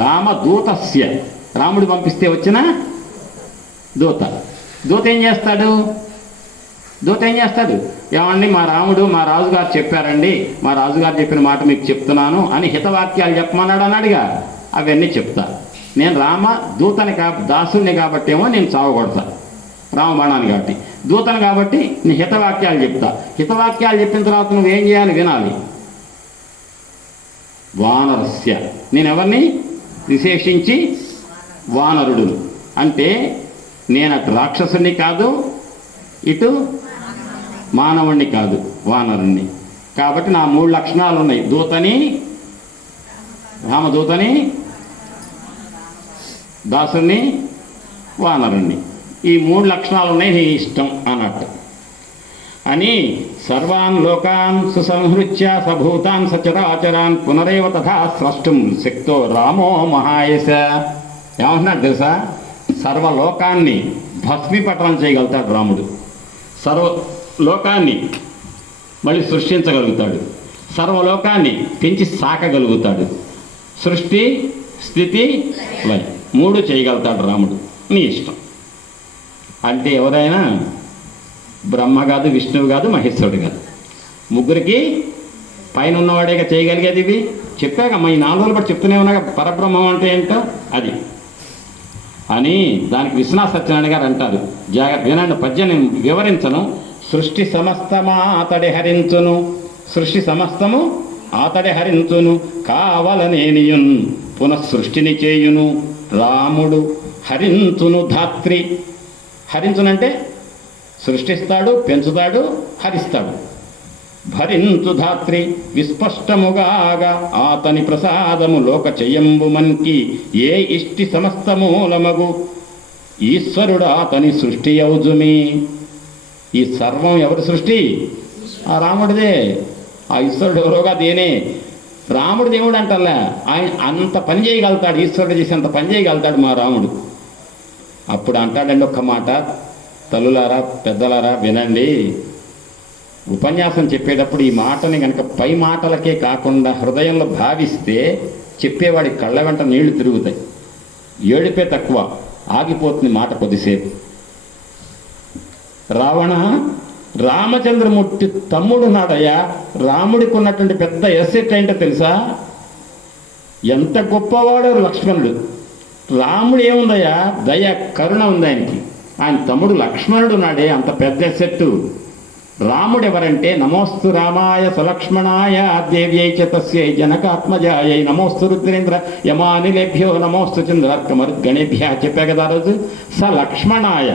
రామదూతస్య, రాముడు పంపిస్తే వచ్చిన దూత. దూత ఏం చేస్తాడు? ఏమండి మా రాముడు మా రాజుగారు చెప్పారండి, మా రాజుగారు చెప్పిన మాట మీకు చెప్తున్నాను అని హితవాక్యాలు చెప్పమన్నాడు అన్నాడుగా, అవన్నీ చెప్తా. నేను రామ దూతని దాసుని కాబట్టేమో నేను చావగొడతా రామబాణాన్ని కాబట్టి, దూతను కాబట్టి నీ హితవాక్యాలు చెప్తా. హితవాక్యాలు చెప్పిన తర్వాత నువ్వేం చేయాలి? వినాలి. వానరస్య, నేను ఎవరిని? విశేషించి వానరుడును. అంటే నేను అటు రాక్షసుని కాదు, ఇటు మానవుణ్ణి కాదు, వానరుణ్ణి. కాబట్టి నా 3 లక్షణాలు ఉన్నాయి: దూతని, రామదూతని, దాసుని, వానరుణ్ణి. ఈ 3 లక్షణాలు ఉన్నాయి, నీ ఇష్టం అన్నట్టు అని. సర్వాన్ లోకాన్ సుసంహృత్య సభూతాన్ సచరాచరాన్ పునరేవ తథా స్రష్టం శక్తో రామో మహాయశ. ఏమంటున్నాడు తెలుసా? సర్వలోకాన్ని భస్మీపటనం చేయగలుగుతాడు రాముడు. సర్వలోకాన్ని మళ్ళీ సృష్టించగలుగుతాడు, సర్వలోకాన్ని పెంచి సాకగలుగుతాడు. సృష్టి, స్థితి, లయ 3 చేయగలుగుతాడు రాముడు. నీ ఇష్టం. అంటే ఎవరైనా బ్రహ్మ కాదు, విష్ణువు కాదు, మహేశ్వరుడు కాదు, ముగ్గురికి పైన ఉన్నవాడేగా చేయగలిగేది. ఇవి చెప్పాకమ్మా, ఈ 4 రోజులు బట్టి చెప్తూనే ఉన్నాగా పరబ్రహ్మం అంటే ఏంటో అది అని. దానికి విశ్వనాథ సత్యనారాయణ గారు అంటారు, జాగ్రత్త వినండి, పద్యం నేను వివరించను. సృష్టి సమస్తమా అతడి హరించును, సృష్టి సమస్తము అతడి హరించును, కావలనేనియున్ పునఃసృష్టిని చేయును రాముడు హరించును ధాత్రి. హరించునంటే సృష్టిస్తాడు, పెంచుతాడు, హరిస్తాడు. భరించు ధాత్రి విస్పష్టముగాగా ఆతని ప్రసాదము లోక చెయ్యంబు మన్కి ఏ ఇష్టి సమస్తమూలమగు ఈశ్వరుడు అతని సృష్టి అవుజుమి. ఈ సర్వం ఎవరి సృష్టి? ఆ రాముడిదే. ఆ ఈశ్వరుడు ఎవరోగా దేనే. రాముడు దేవుడు అంటల్లా, ఆయన అంత పని చేయగలుగుతాడు, ఈశ్వరుడు చేసి అంత పని చేయగలుగుతాడు మా రాముడు. అప్పుడు అంటాడండి ఒక్క మాట, తల్లులారా పెద్దలారా వినండి. ఉపన్యాసం చెప్పేటప్పుడు ఈ మాటని కనుక పై మాటలకే కాకుండా హృదయంలో భావిస్తే చెప్పేవాడి కళ్ళ వెంట నీళ్లు తిరుగుతాయి. ఏడుపే తక్కువ, ఆగిపోతుంది మాట కొద్దిసేపు. రావణ రామచంద్రమూర్తి తమ్ముడు నాడయ్యా. రాముడికి ఉన్నటువంటి పెద్ద ఎసెట్ ఏంటో తెలుసా? ఎంత గొప్పవాడు లక్ష్మణుడు. రాముడు ఏముందయ్యా? దయ, కరుణ ఉంది ఆయనకి. ఆయన తమ్ముడు లక్ష్మణుడు నాడే అంత పెద్ద ఎసెట్టు. రాముడు ఎవరంటే నమోస్తు రామాయ సలక్ష్మణాయ దేవ్యై చ తస్యై జనకాత్మజాయై నమోస్తు రుద్రేంద్ర యమానిలేభ్యో నమోస్తు చంద్రార్కమరుద్గణేభ్య చెప్పా కదా ఆ రోజు. స లక్ష్మణాయ,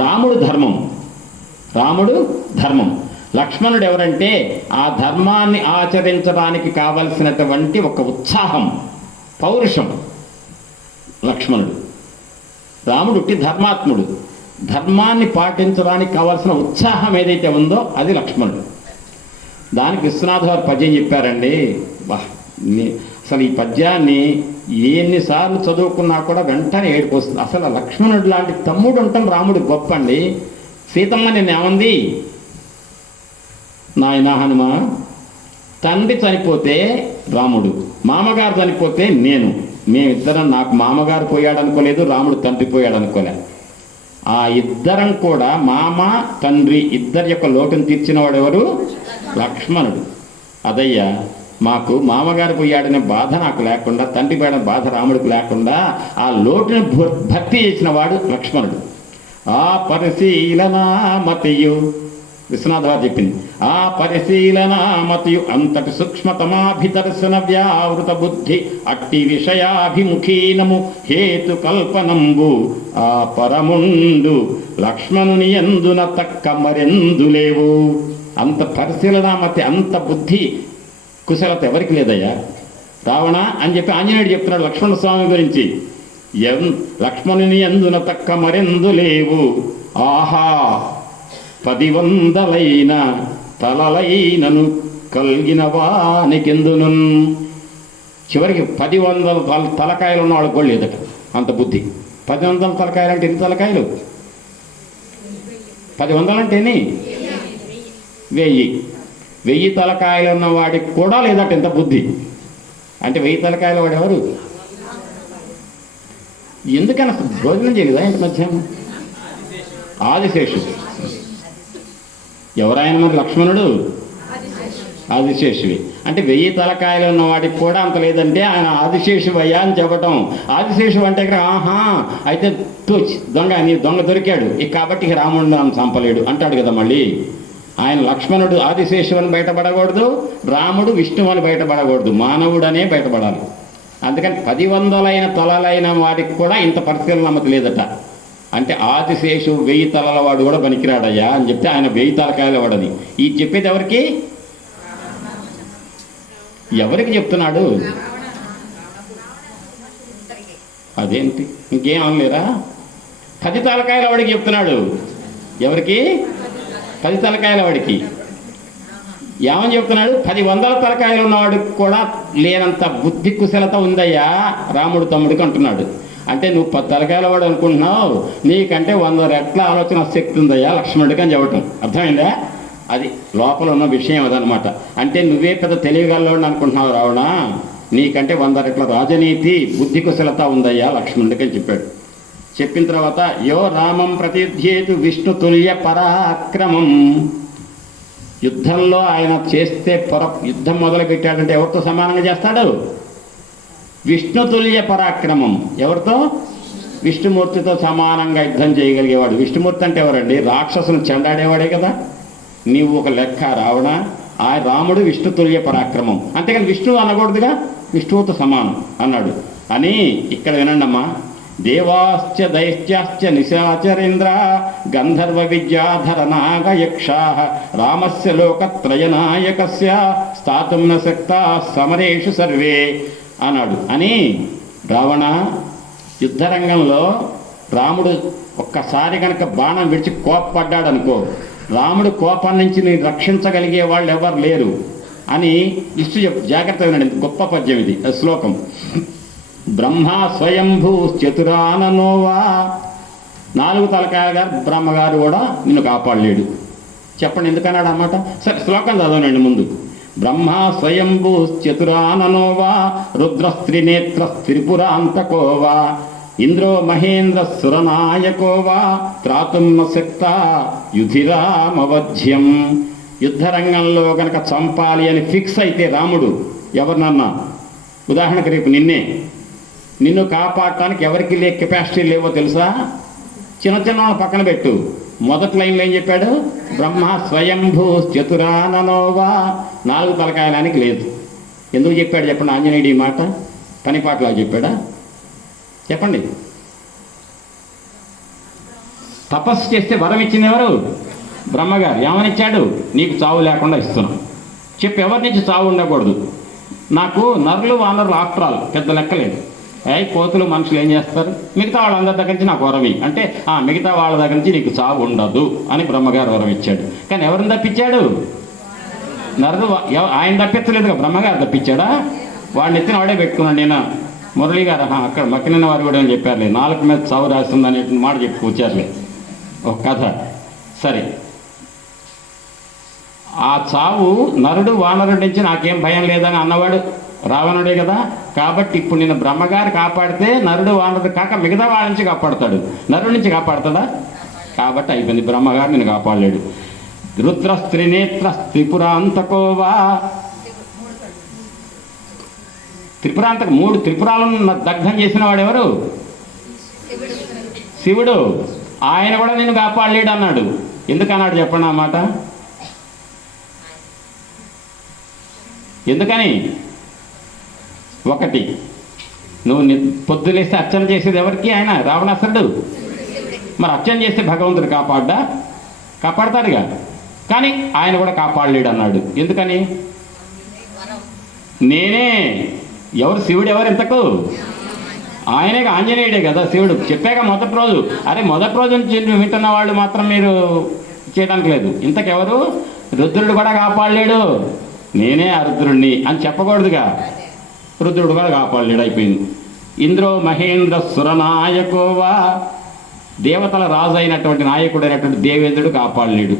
రాముడు ధర్మం, రాముడు ధర్మం. లక్ష్మణుడు ఎవరంటే ఆ ధర్మాన్ని ఆచరించడానికి కావలసినటువంటి ఒక ఉత్సాహం, పౌరుషం లక్ష్మణుడు. రాముడు ఉట్టి ధర్మాత్ముడు. ధర్మాన్ని పాటించడానికి కావాల్సిన ఉత్సాహం ఏదైతే ఉందో అది లక్ష్మణుడు. దానికి విశ్వనాథ గారు పద్యం చెప్పారండి. అసలు ఈ పద్యాన్ని ఎన్నిసార్లు చదువుకున్నా కూడా వెంటనే ఏడుపు వస్తుంది. అసలు లక్ష్మణుడు లాంటి తమ్ముడు ఉంటాం రాముడు గొప్ప అండి. సీతమ్మ నేనేమంది? నాయన హనుమ, తండ్రి చనిపోతే రాముడు, మామగారు చనిపోతే నేను, మేమిద్దరం, నాకు మామగారు పోయాడు అనుకోలేదు, రాముడు తండ్రి పోయాడు అనుకోలే. ఆ ఇద్దరం కూడా మామ తండ్రి ఇద్దరి యొక్క లోటును తీర్చినవాడు ఎవరు? లక్ష్మణుడు. అదయ్యా మాకు మామగారు పోయాడనే బాధ నాకు లేకుండా, తండ్రి పోయాడనే బాధ రాముడికి లేకుండా ఆ లోటుని భక్తి చేసిన వాడు లక్ష్మణుడు. ఆ పరిశీలనామతియు, విశ్వనాథ గారు చెప్పింది, ఆ పరిశీలనామతియు అంతటి సూక్ష్మతమాభిదర్శన వ్యావృత బుద్ధి అట్టి విషయాభిముఖీనము హేతు కల్పనంబు ఆ పరముండు లక్ష్మణుని ఎందున తక్క మరెందులేవు. అంత పరిశీలనామతి, అంత బుద్ధి కుశలత ఎవరికి లేదయ్యా. రావణ అని చెప్పి ఆంజనేయుడు చెప్తున్నాడు లక్ష్మణ స్వామి గురించి. లక్ష్మణుని ఎందున తక్క మరెందులేవు. ఆహా 10,000 తలలైనను కలిగిన వానికెందును. చివరికి 10,000 తలకాయలు ఉన్న వాళ్ళకి కూడా లేదట అంత బుద్ధి. 10,000 తలకాయలు అంటే ఎన్ని తలకాయలు? 10,000 అంటే ఎన్ని? 1000 తలకాయలు ఉన్న వాడికి కూడా లేదట ఎంత బుద్ధి. అంటే 1000 తలకాయల వాడు ఎవరు? ఎందుకని అసలు భోజనం చేయలేదా ఇంటి మధ్యాహ్నం? ఆదిశేషుడు. ఎవరాయన మరి? లక్ష్మణుడు ఆదిశేషువి. అంటే 1000 తలకాయలు ఉన్న వాడికి కూడా అంత లేదంటే ఆయన ఆదిశేషువు అయ్యా అని చెప్పటం. ఆదిశేషువు అంటే ఇక్కడ ఆహా అయితే నీ దొంగ దొరికాడు కాబట్టి ఇక రాముడిని చంపలేడు అంటాడు కదా. మళ్ళీ ఆయన లక్ష్మణుడు ఆదిశేషువు అని బయటపడకూడదు, రాముడు విష్ణువు అని బయటపడకూడదు, మానవుడనే బయటపడాలి. అందుకని 10,100 తలలైన వాడికి కూడా ఇంత పరిశీలన నమ్మకం లేదట. అంటే ఆదిశేషు 1000 తలల వాడు కూడా పనికిరాడయ్యా అని చెప్తే ఆయన 1000 తలకాయల వాడని. ఈ చెప్పేది ఎవరికి? ఎవరికి చెప్తున్నాడు? అదేంటి ఇంకేం అనలేరా? 10 తలకాయల వాడికి చెప్తున్నాడు. ఎవరికి? 10 తలకాయల వాడికి. ఏమని చెప్తున్నాడు? 10,100 తలకాయలు ఉన్నవాడికి కూడా లేనంత బుద్ధి కుశలత ఉందయ్యా రాముడు తమ్ముడికి అంటున్నాడు. అంటే నువ్వు 10 తలకాయల వాడు అనుకుంటున్నావు, నీకంటే 100 రెట్ల ఆలోచన శక్తి ఉందయ్యా లక్ష్మణుడికి అని చెప్పటం. అర్థమైందా? అది లోపల ఉన్న విషయం అదనమాట. అంటే నువ్వే పెద్ద తెలివిగలవాడిని అనుకుంటున్నావు రావణ, నీకంటే 100 రెట్ల రాజనీతి బుద్ధి కుశలత ఉందయ్యా లక్ష్మణుడికి అని చెప్పాడు. చెప్పిన తర్వాత యో రామం ప్రతిధ్యేతు విష్ణు తుల్య పరాక్రమం. యుద్ధంలో ఆయన చేస్తే యుద్ధం మొదలు పెట్టాడంటే ఎవరితో సమానంగా చేస్తాడు? విష్ణుతుల్య పరాక్రమం. ఎవరితో? విష్ణుమూర్తితో సమానంగా యుద్ధం చేయగలిగేవాడు. విష్ణుమూర్తి అంటే ఎవరండి? రాక్షసును చెండాడేవాడే కదా. నీవు ఒక లెక్క రావణ. ఆ రాముడు విష్ణుతుల్య పరాక్రమం. అంతేకాని విష్ణువు అనకూడదుగా, విష్ణువుతో సమానం అన్నాడు అని. ఇక్కడ వినండమ్మా. దేవాశ్చ దైత్యాశ్చ నిశాచరేంద్ర గంధర్వ విద్యాధర నాగయక్షా రామస్య లోకత్రయనాయకస్య స్థాతుం న శక్తా సమరేషు సర్వే అన్నాడు అని. రావణ, యుద్ధరంగంలో రాముడు ఒక్కసారి కనుక బాణం విడిచి కోపపడ్డాడు అనుకో, రాముడు కోపం నుంచి నేను రక్షించగలిగే వాళ్ళు ఎవరు లేరు అని ఇష్టు జాగ్రత్తగా వినండి. గొప్ప పద్యం ఇది, శ్లోకం. బ్రహ్మ స్వయంభూ చతురాననోవా. 4 తలకాయగా బ్రహ్మగారు కూడా నిన్ను కాపాడలేడు. చెప్పండి ఎందుకన్నాడు అన్నమాట. సరే శ్లోకం చదవనండి ముందు. బ్రహ్మ స్వయంభూ చతురాననోవా రుద్రస్త్రినేత్ర త్రిపురాంతకోవా ఇంద్రో మహేంద్ర సురనాయకోవా త్రాతుం న శక్తా యుధిరామవధ్యం. యుద్ధరంగంలో కనుక చంపాలి అని ఫిక్స్ అయితే రాముడు ఎవరినన్నా, ఉదాహరణకు రేపు నిన్ను కాపాడటానికి ఎవరికి కెపాసిటీ లేవో తెలుసా? చిన్న పక్కన పెట్టు. మొదటి లైన్లో ఏం చెప్పాడు? బ్రహ్మ స్వయంభూ చతురాననోవా. 4 తలకాయలానికి లేదు. ఎందుకు చెప్పాడు చెప్పండి ఆంజనేయుడు ఈ మాట? పనిపాట్లా చెప్పాడా? చెప్పండి. తపస్సు చేస్తే వరం ఇచ్చింది ఎవరు? బ్రహ్మగారు. ఏమనిచ్చాడు? నీకు చావు లేకుండా ఇస్తున్నాను చెప్పి. ఎవరి నుంచి చావు ఉండకూడదు. నాకు నరులు వానరులు ఆఫ్టర్ ఆల్ పెద్ద లెక్కలేదు. కోతులు మనుషులు ఏం చేస్తారు? మిగతా వాళ్ళందరి దగ్గర నుంచి నాకు వరం. అంటే మిగతా వాళ్ళ దగ్గర నుంచి నీకు చావు ఉండదు అని బ్రహ్మగారు వరం ఇచ్చాడు. కానీ ఎవరిని తప్పించాడు? నరుడు. ఆయన తప్పించలేదుగా, బ్రహ్మగారు తప్పించాడా? వాడిని ఎత్తిన వాడే పెట్టుకున్నాడు. నేను మురళి గారు అక్కడ మక్కిన వారు కూడా అని చెప్పారులే, 4 మీద చావు రాస్తుంది అనే మాట చెప్పుకొచ్చారులే ఒక కథ. సరే, ఆ చావు నరుడు వానరుడి నుంచి నాకేం భయం లేదని అన్నవాడు రావణుడే కదా. కాబట్టి ఇప్పుడు నేను బ్రహ్మగారు కాపాడితే నరుడు వానరుడు కాక మిగతా వాళ్ళ నుంచి కాపాడుతాడు. నరుడి నుంచి కాపాడుతాడా? కాబట్టి అయిపోయింది, బ్రహ్మగారు నేను కాపాడలేడు. రుద్ర స్త్రినేత్ర త్రిపురాంతకోవా. త్రిపురాంతక 3 త్రిపురాలను దగ్ధం చేసిన వాడు ఎవరు? శివుడు. ఆయన కూడా నిన్ను కాపాడలేడు అన్నాడు. ఎందుకన్నాడు చెప్పండి ఆ మాట? ఎందుకని? ఒకటి, నువ్వు పొద్దులేస్తే అర్చన చేసేది ఎవరికి? ఆయన రావణాసురుడు. మరి అర్చన చేస్తే భగవంతుడు కాపాడ్డా? కాపాడతాడుగా. కానీ ఆయన కూడా కాపాడలేడు అన్నాడు. ఎందుకని? నేనే. ఎవరు? శివుడు. ఎవరు ఇంతకు? ఆయనే, ఆంజనేయుడే కదా శివుడు. చెప్పాక మొదటి రోజు. అరే మొదటి రోజు నుంచి వింటున్న వాళ్ళు మాత్రం మీరు చేయడానికి లేదు. ఇంతకెవరు? రుద్రుడు కూడా కాపాడలేడు, నేనే ఆ రుద్రుడిని అని చెప్పకూడదుగా. రుద్రుడు కూడా కాపాడలేడు, అయిపోయింది. ఇంద్రో మహేంద్ర సురనాయకోవా. దేవతల రాజు అయినటువంటి నాయకుడైనటువంటి దేవేంద్రుడు కాపాడలేడు.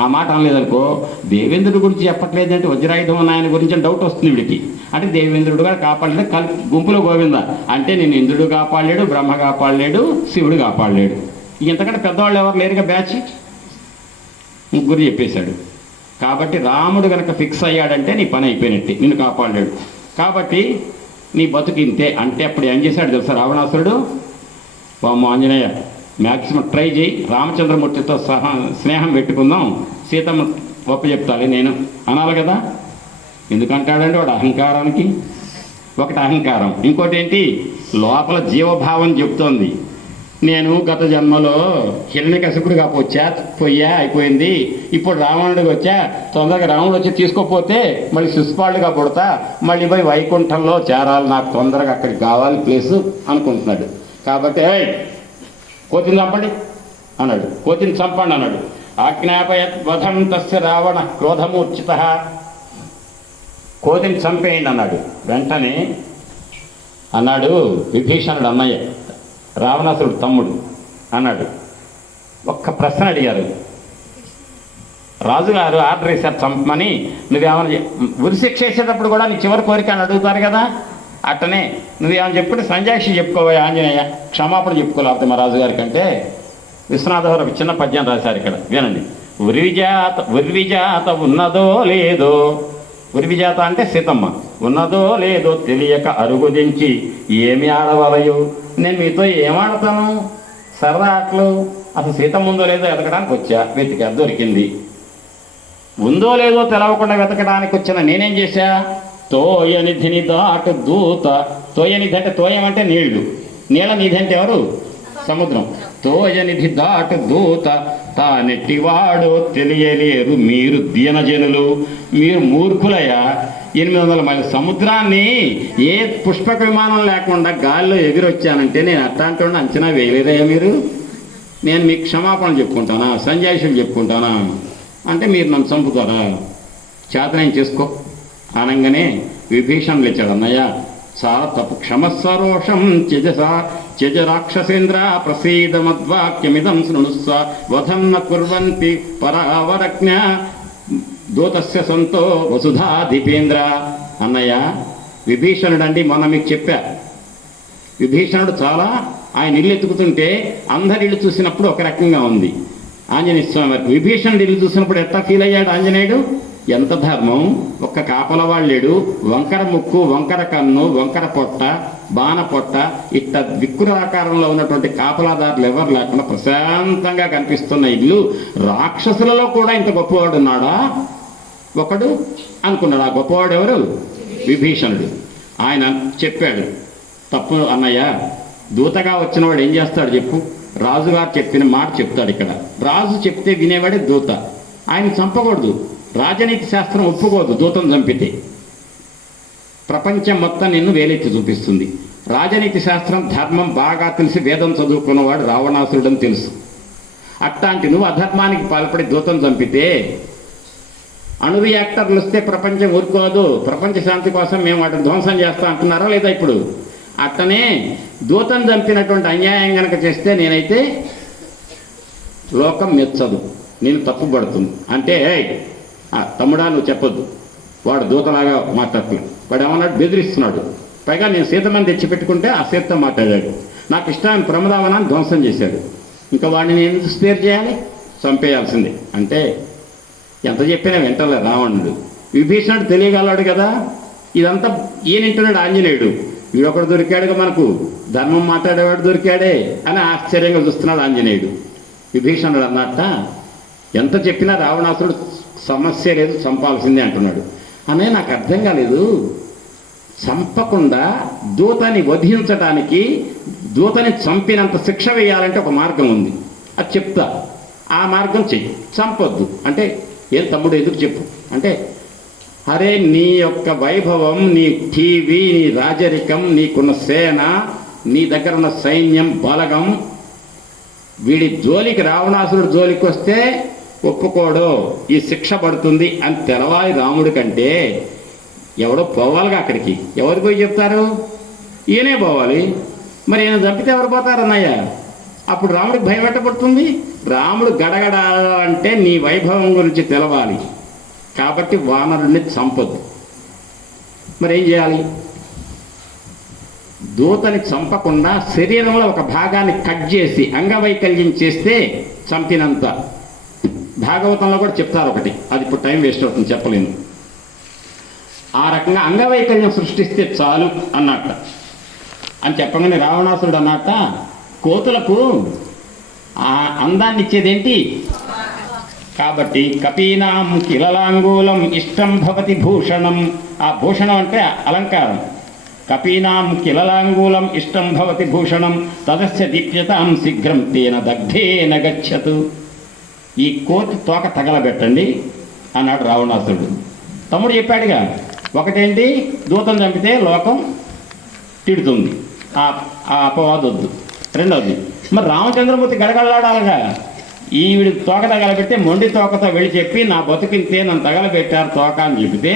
ఆ మాట అనలేదనుకో, దేవేంద్రుడి గురించి చెప్పట్లేదంటే వజ్రాయుధం ఉన్న ఆయన గురించి డౌట్ వస్తుంది వీడికి. అంటే దేవేంద్రుడు గారు కాపాడలేడు, గుంపులో గోవింద అంటే నేను ఇంద్రుడు కాపాడలేడు, బ్రహ్మ కాపాడలేడు, శివుడు కాపాడలేడు. ఇంతకంటే పెద్దవాళ్ళు ఎవరు లేరుగా, బ్యాచ్ ముగ్గురు చెప్పేశాడు. కాబట్టి రాముడు కనుక ఫిక్స్ అయ్యాడంటే నీ పని అయిపోయినట్టే, నిన్ను కాపాడలేడు. కాబట్టి నీ బతుకు ఇంతే అంటే అప్పుడు ఏం చేశాడు తెలుసా రావణాసురుడు? బామ్మ ఆంజనేయ మ్యాక్సిమం ట్రై చేయి, రామచంద్రమూర్తితో స్నేహం పెట్టుకుందాం, సీతమ్మ గొప్ప చెప్తాలి నేను అనాలి కదా. ఎందుకంటాడంటే వాడు అహంకారానికి, ఒకటి అహంకారం, ఇంకోటి ఏంటి లోపల జీవభావం చెప్తోంది. నేను గత జన్మలో హిరణ్యకశిపుడుగా పోయా అయిపోయింది, ఇప్పుడు రావణుడికి వచ్చా, తొందరగా రావణుడు వచ్చి తీసుకోపోతే మళ్ళీ శిశుపాలుగా పుడతా, మళ్ళీ పోయి వైకుంఠంలో చేరాలి, నాకు తొందరగా అక్కడికి కావాలి ప్లేసు అనుకుంటున్నాడు. కాబట్టి కోతిని చంపండి అన్నాడు, కోతిని చంపండి అన్నాడు. ఆజ్ఞాపయత్ వధం తస్య రావణ క్రోధమూర్ఛిత, కోతిని చంపేయండి అన్నాడు. వెంటనే అన్నాడు విభీషణుడు, అన్నయ్య రావణాసురుడు తమ్ముడు అన్నాడు. ఒక్క ప్రశ్న అడిగారు రాజుగారు, ఆర్డర్ వేశారు చంపమని, నువ్వేమన్నా ఉరిశిక్ష వేసేటప్పుడు కూడా నీ చివరి కోరిక అని అడుగుతారు కదా, అట్టనే నువ్వేమని చెప్పుకుంటే సంజాయిషి చెప్పుకోవాలి ఆంజనేయ, క్షమాపణ చెప్పుకోలేకపోతే మా రాజుగారి కంటే. విశ్వనాథవారు ఒక చిన్న పద్యం రాశారు ఇక్కడ, వినండి. ఉర్విజాత ఉన్నదో లేదో, ఉర్విజాత అంటే సీతమ్మ, ఉన్నదో లేదో తెలియక అరుగుదించి ఏమి ఆడవలయో, నేను మీతో ఏమాడతాను, సరదా ఆటలు, అసలు సీతమ్మ ఉందో లేదో వెతకడానికి వచ్చా, వెతికా దొరికింది. ఉందో లేదో తెలవకుండా వెతకడానికి వచ్చిన నేనేం చేశా, తోయనిధిని దాటు దూత, తోయనిధి అంటే తోయం అంటే నీళ్లు, నీళ్ళ నిధి అంటే ఎవరు, సముద్రం. తోయనిధి దాటు దూత తానెట్టివాడో తెలియలేరు మీరు దీనజనులు, మీరు మూర్ఖులయ్యా. 800 మైళ్ళ సముద్రాన్ని ఏ పుష్పక విమానం లేకుండా గాలిలో ఎగిరొచ్చానంటే నేను అట్లాంటి అంచనా వేయలేదయ్యా మీరు. నేను మీకు క్షమాపణ చెప్పుకుంటానా, సంజాయిషులు చెప్పుకుంటానా అంటే మీరు నన్ను చంపుతారా, చేతనం చేసుకో అనగానే విభీషణులు ఇచ్చాడు, అన్నయ్య చాలా తప్పు, క్షమస్వరోషం త్యజ రాక్షసేంద్ర ప్రసీద మద్వాక్యమిదం శృణుస్వ వధం న కుర్వంతి పరావరజ్ఞ దూతస్య సంతో వసుధాధిపేంద్ర. అన్నయ్య విభీషణుడు అండి, మొన్న మీకు చెప్పా, విభీషణుడు చాలా ఆయన ఇల్లు ఎత్తుకుతుంటే అందరి ఇల్లు చూసినప్పుడు ఒక రకంగా ఉంది ఆంజనేయ స్వామి వారికి. విభీషణుడు ఇల్లు చూసినప్పుడు ఎట్లా ఫీల్ అయ్యాడు ఆంజనేయుడు, ఎంత ధర్మం, ఒక్క కాపల వాళ్ళేడు, వంకర ముక్కు, వంకర కన్ను, వంకర పొట్ట, బాణ పొట్ట, ఇట్ట విక్కురాకారంలో ఉన్నటువంటి కాపలాదారులు ఎవరు లేకుండా ప్రశాంతంగా కనిపిస్తున్న ఇల్లు, రాక్షసులలో కూడా ఇంత గొప్పవాడు ఉన్నాడా ఒకడు అనుకున్నాడు. ఆ గొప్పవాడు ఎవరు, విభీషణుడు. ఆయన చెప్పాడు, తప్పు అన్నయ్య, దూతగా వచ్చిన వాడు ఏం చేస్తాడు చెప్పు, రాజుగారు చెప్పిన మాట చెప్తాడు. ఇక్కడ రాజు చెప్తే వినేవాడే దూత, ఆయన చంపకూడదు, రాజనీతి శాస్త్రం ఒప్పుకోదు దూతను చంపితే, ప్రపంచం మొత్తం నిన్ను వేలెత్తి చూపిస్తుంది. రాజనీతి శాస్త్రం ధర్మం బాగా తెలిసి వేదం చదువుకున్నవాడు రావణాసురుడని తెలుసు. అట్లాంటి నువ్వు అధర్మానికి పాల్పడి దూతను చంపితే, అణు రియాక్టర్లు వస్తే ప్రపంచం ఊరుకోదు, ప్రపంచ శాంతి కోసం మేము వాటిని ధ్వంసం చేస్తా అంటున్నారా లేదా ఇప్పుడు? అట్టనే దూతను చంపినటువంటి అన్యాయం కనుక చేస్తే నేనైతే లోకం మెచ్చదు, నేను తప్పుపడుతుంది అంటే, తమ్ముడా నువ్వు చెప్పొద్దు, వాడు దూతలాగా మాట్లాడలేదు, వాడు ఏమన్నాడు బెదిరిస్తున్నాడు, పైగా నేను సీతమని తెచ్చిపెట్టుకుంటే ఆ సీతతో మాట్లాడాడు, నాకు ఇష్టాన్ని ప్రమదావనాన్ని ధ్వంసం చేశాడు, ఇంకా వాడిని నేను స్పేర్ చేయాలి, చంపేయాల్సిందే అంటే ఎంత చెప్పినా వింటలే రావణుడు. విభీషణుడు తెలియగలడు కదా, ఇదంతా ఈయనంటున్నాడు ఆంజనేయుడు, వీడొకడు దొరికాడుగా మనకు, ధర్మం మాట్లాడేవాడు దొరికాడే అని ఆశ్చర్యంగా చూస్తున్నాడు ఆంజనేయుడు. విభీషణుడు అన్నట్ట ఎంత చెప్పినా రావణాసురుడు సమస్య లేదు, చంపాల్సిందే అంటున్నాడు. అనే నాకు అర్థం కాలేదు, చంపకుండా దూతని వధించడానికి, దూతని చంపినంత శిక్ష వేయాలంటే ఒక మార్గం ఉంది, అది చెప్తా, ఆ మార్గం చెయ్యి, చంపొద్దు అంటే ఏం తమ్ముడు ఎదురు చెప్పు అంటే, అరే నీ యొక్క వైభవం, నీ టీవీ, నీ రాజరికం, నీకున్న సేన, నీ దగ్గర ఉన్న సైన్యం బలగం, వీడి జోలికి రావణాసురుడు జోలికి వస్తే ఒప్పుకోడు, ఈ శిక్ష పడుతుంది అని తెలవాలి రాముడి కంటే. ఎవడో పోవాలిగా అక్కడికి, ఎవరు పోయి చెప్తారు, ఈయనే పోవాలి. మరి ఈయన చంపితే ఎవరు పోతారు అన్నయ్య, అప్పుడు రాముడికి భయం ఎట్టబడుతుంది. రాముడు గడగడ అంటే నీ వైభవం గురించి తెలవాలి కాబట్టి వానరుడిని చంపొద్దు. మరి ఏం చేయాలి? దూతని చంపకుండా శరీరంలో ఒక భాగాన్ని కట్ చేసి అంగవైకల్యం చేస్తే చంపినంత. భాగవతంలో కూడా చెప్తారు ఒకటి, అది ఇప్పుడు టైం వేస్ట్ అవుతుంది చెప్పలేను. ఆ రకంగా అంగవైకల్యం సృష్టిస్తే చాలు అన్నట్ట అని చెప్పగానే రావణాసురుడు అన్నట్ట కోతులకు ఆ అందాన్ని ఇచ్చేదేంటి కాబట్టి కపీనాం కిలలాంగూలం ఇష్టం భవతి భూషణం. ఆ భూషణం అంటే అలంకారం. కపీనాం కిలలాంగూలం ఇష్టం భవతి భూషణం తదస్య దీప్యతాం శీఘ్రం తేన దగ్ధేన గచ్చతు. ఈ కోతి తోక తగలబెట్టండి అన్నాడు రావణాసురుడు. తమ్ముడు చెప్పాడుగా, ఒకటేంటి దూతం చంపితే లోకం తిడుతుంది, ఆ అపవాదొద్దు. రెండవది మరి రామచంద్రమూర్తి గడగడలాడాలిగా. ఈవిడి తోక తగలబెడితే మొండి తోకతో వెళ్ళి చెప్పి నా బతుకింతే నన్ను తగలబెట్టారు తోక అని చెబితే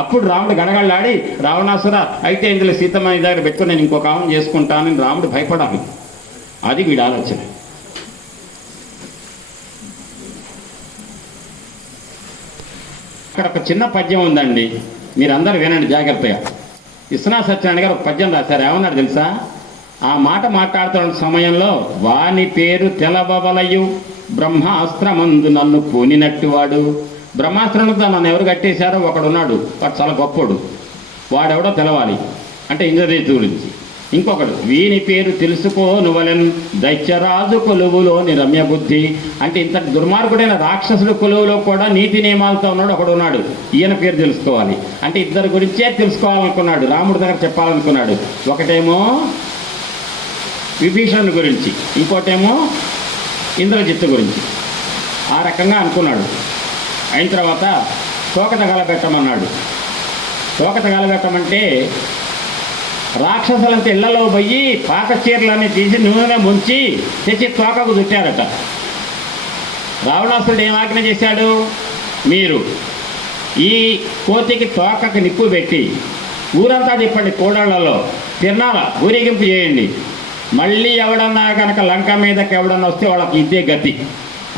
అప్పుడు రాముడు గడగడలాడి రావణాసుర అయితే ఇందులో సీతమ్మ దగ్గర పెట్టుకుని నేను ఇంకొక ఆమెను చేసుకుంటానని రాముడు భయపడాలి. అది వీడి ఆలోచన. అక్కడ ఒక చిన్న పద్యం ఉందండి, మీరందరూ వినండి జాగ్రత్తగా. విశ్వనాథ సత్యనారాయణ గారు ఒక పద్యం రాశారు. ఏమన్నాడు తెలుసా? ఆ మాట మాట్లాడుతున్న సమయంలో వాని పేరు తెలవవలయు బ్రహ్మాస్త్రమందు నన్ను పూనినట్టువాడు. బ్రహ్మాస్త్రంతో నన్ను ఎవరు కట్టేశారో ఒకడున్నాడు, వాడు చాలా గొప్పడు, వాడెవడో తెలవాలి అంటే ఇంద్రదేశు గురించి. ఇంకొకడు వీని పేరు తెలుసుకోనువలెన్ దైత్యరాజు కొలువులోని రమ్య బుద్ధి. అంటే ఇంత దుర్మార్గుడైన రాక్షసుడు కొలువులో కూడా నీతి నియమాలతో ఉన్నాడు ఒకడున్నాడు, ఈయన పేరు తెలుసుకోవాలి. అంటే ఇద్దరు గురించే తెలుసుకోవాలనుకున్నాడు, రాముడి దగ్గర చెప్పాలనుకున్నాడు. ఒకటేమో విభీషణుడి గురించి, ఇంకోటేమో ఇంద్రజిత్తు గురించి. ఆ రకంగా అనుకున్నాడు. అయిన తర్వాత తోక తగలబెట్టమన్నాడు. తోక తగలబెట్టమంటే రాక్షసులంతా ఇళ్లలో పోయి పాక చీరలన్నీ తీసి నూనె ముంచి తెచ్చి తోకకు చుట్టారట. రావణాసురుడు ఏం ఆజ్ఞ చేశాడు? మీరు ఈ కోతికి తోకకు నిప్పు పెట్టి ఊరంతా చెప్పండి, కోడళ్లలో తిరణాల ఊరేగింపు చేయండి. మళ్ళీ ఎవడన్నా కనుక లంక మీదకి ఎవడన్నా వస్తే వాళ్ళకి ఇదే గతి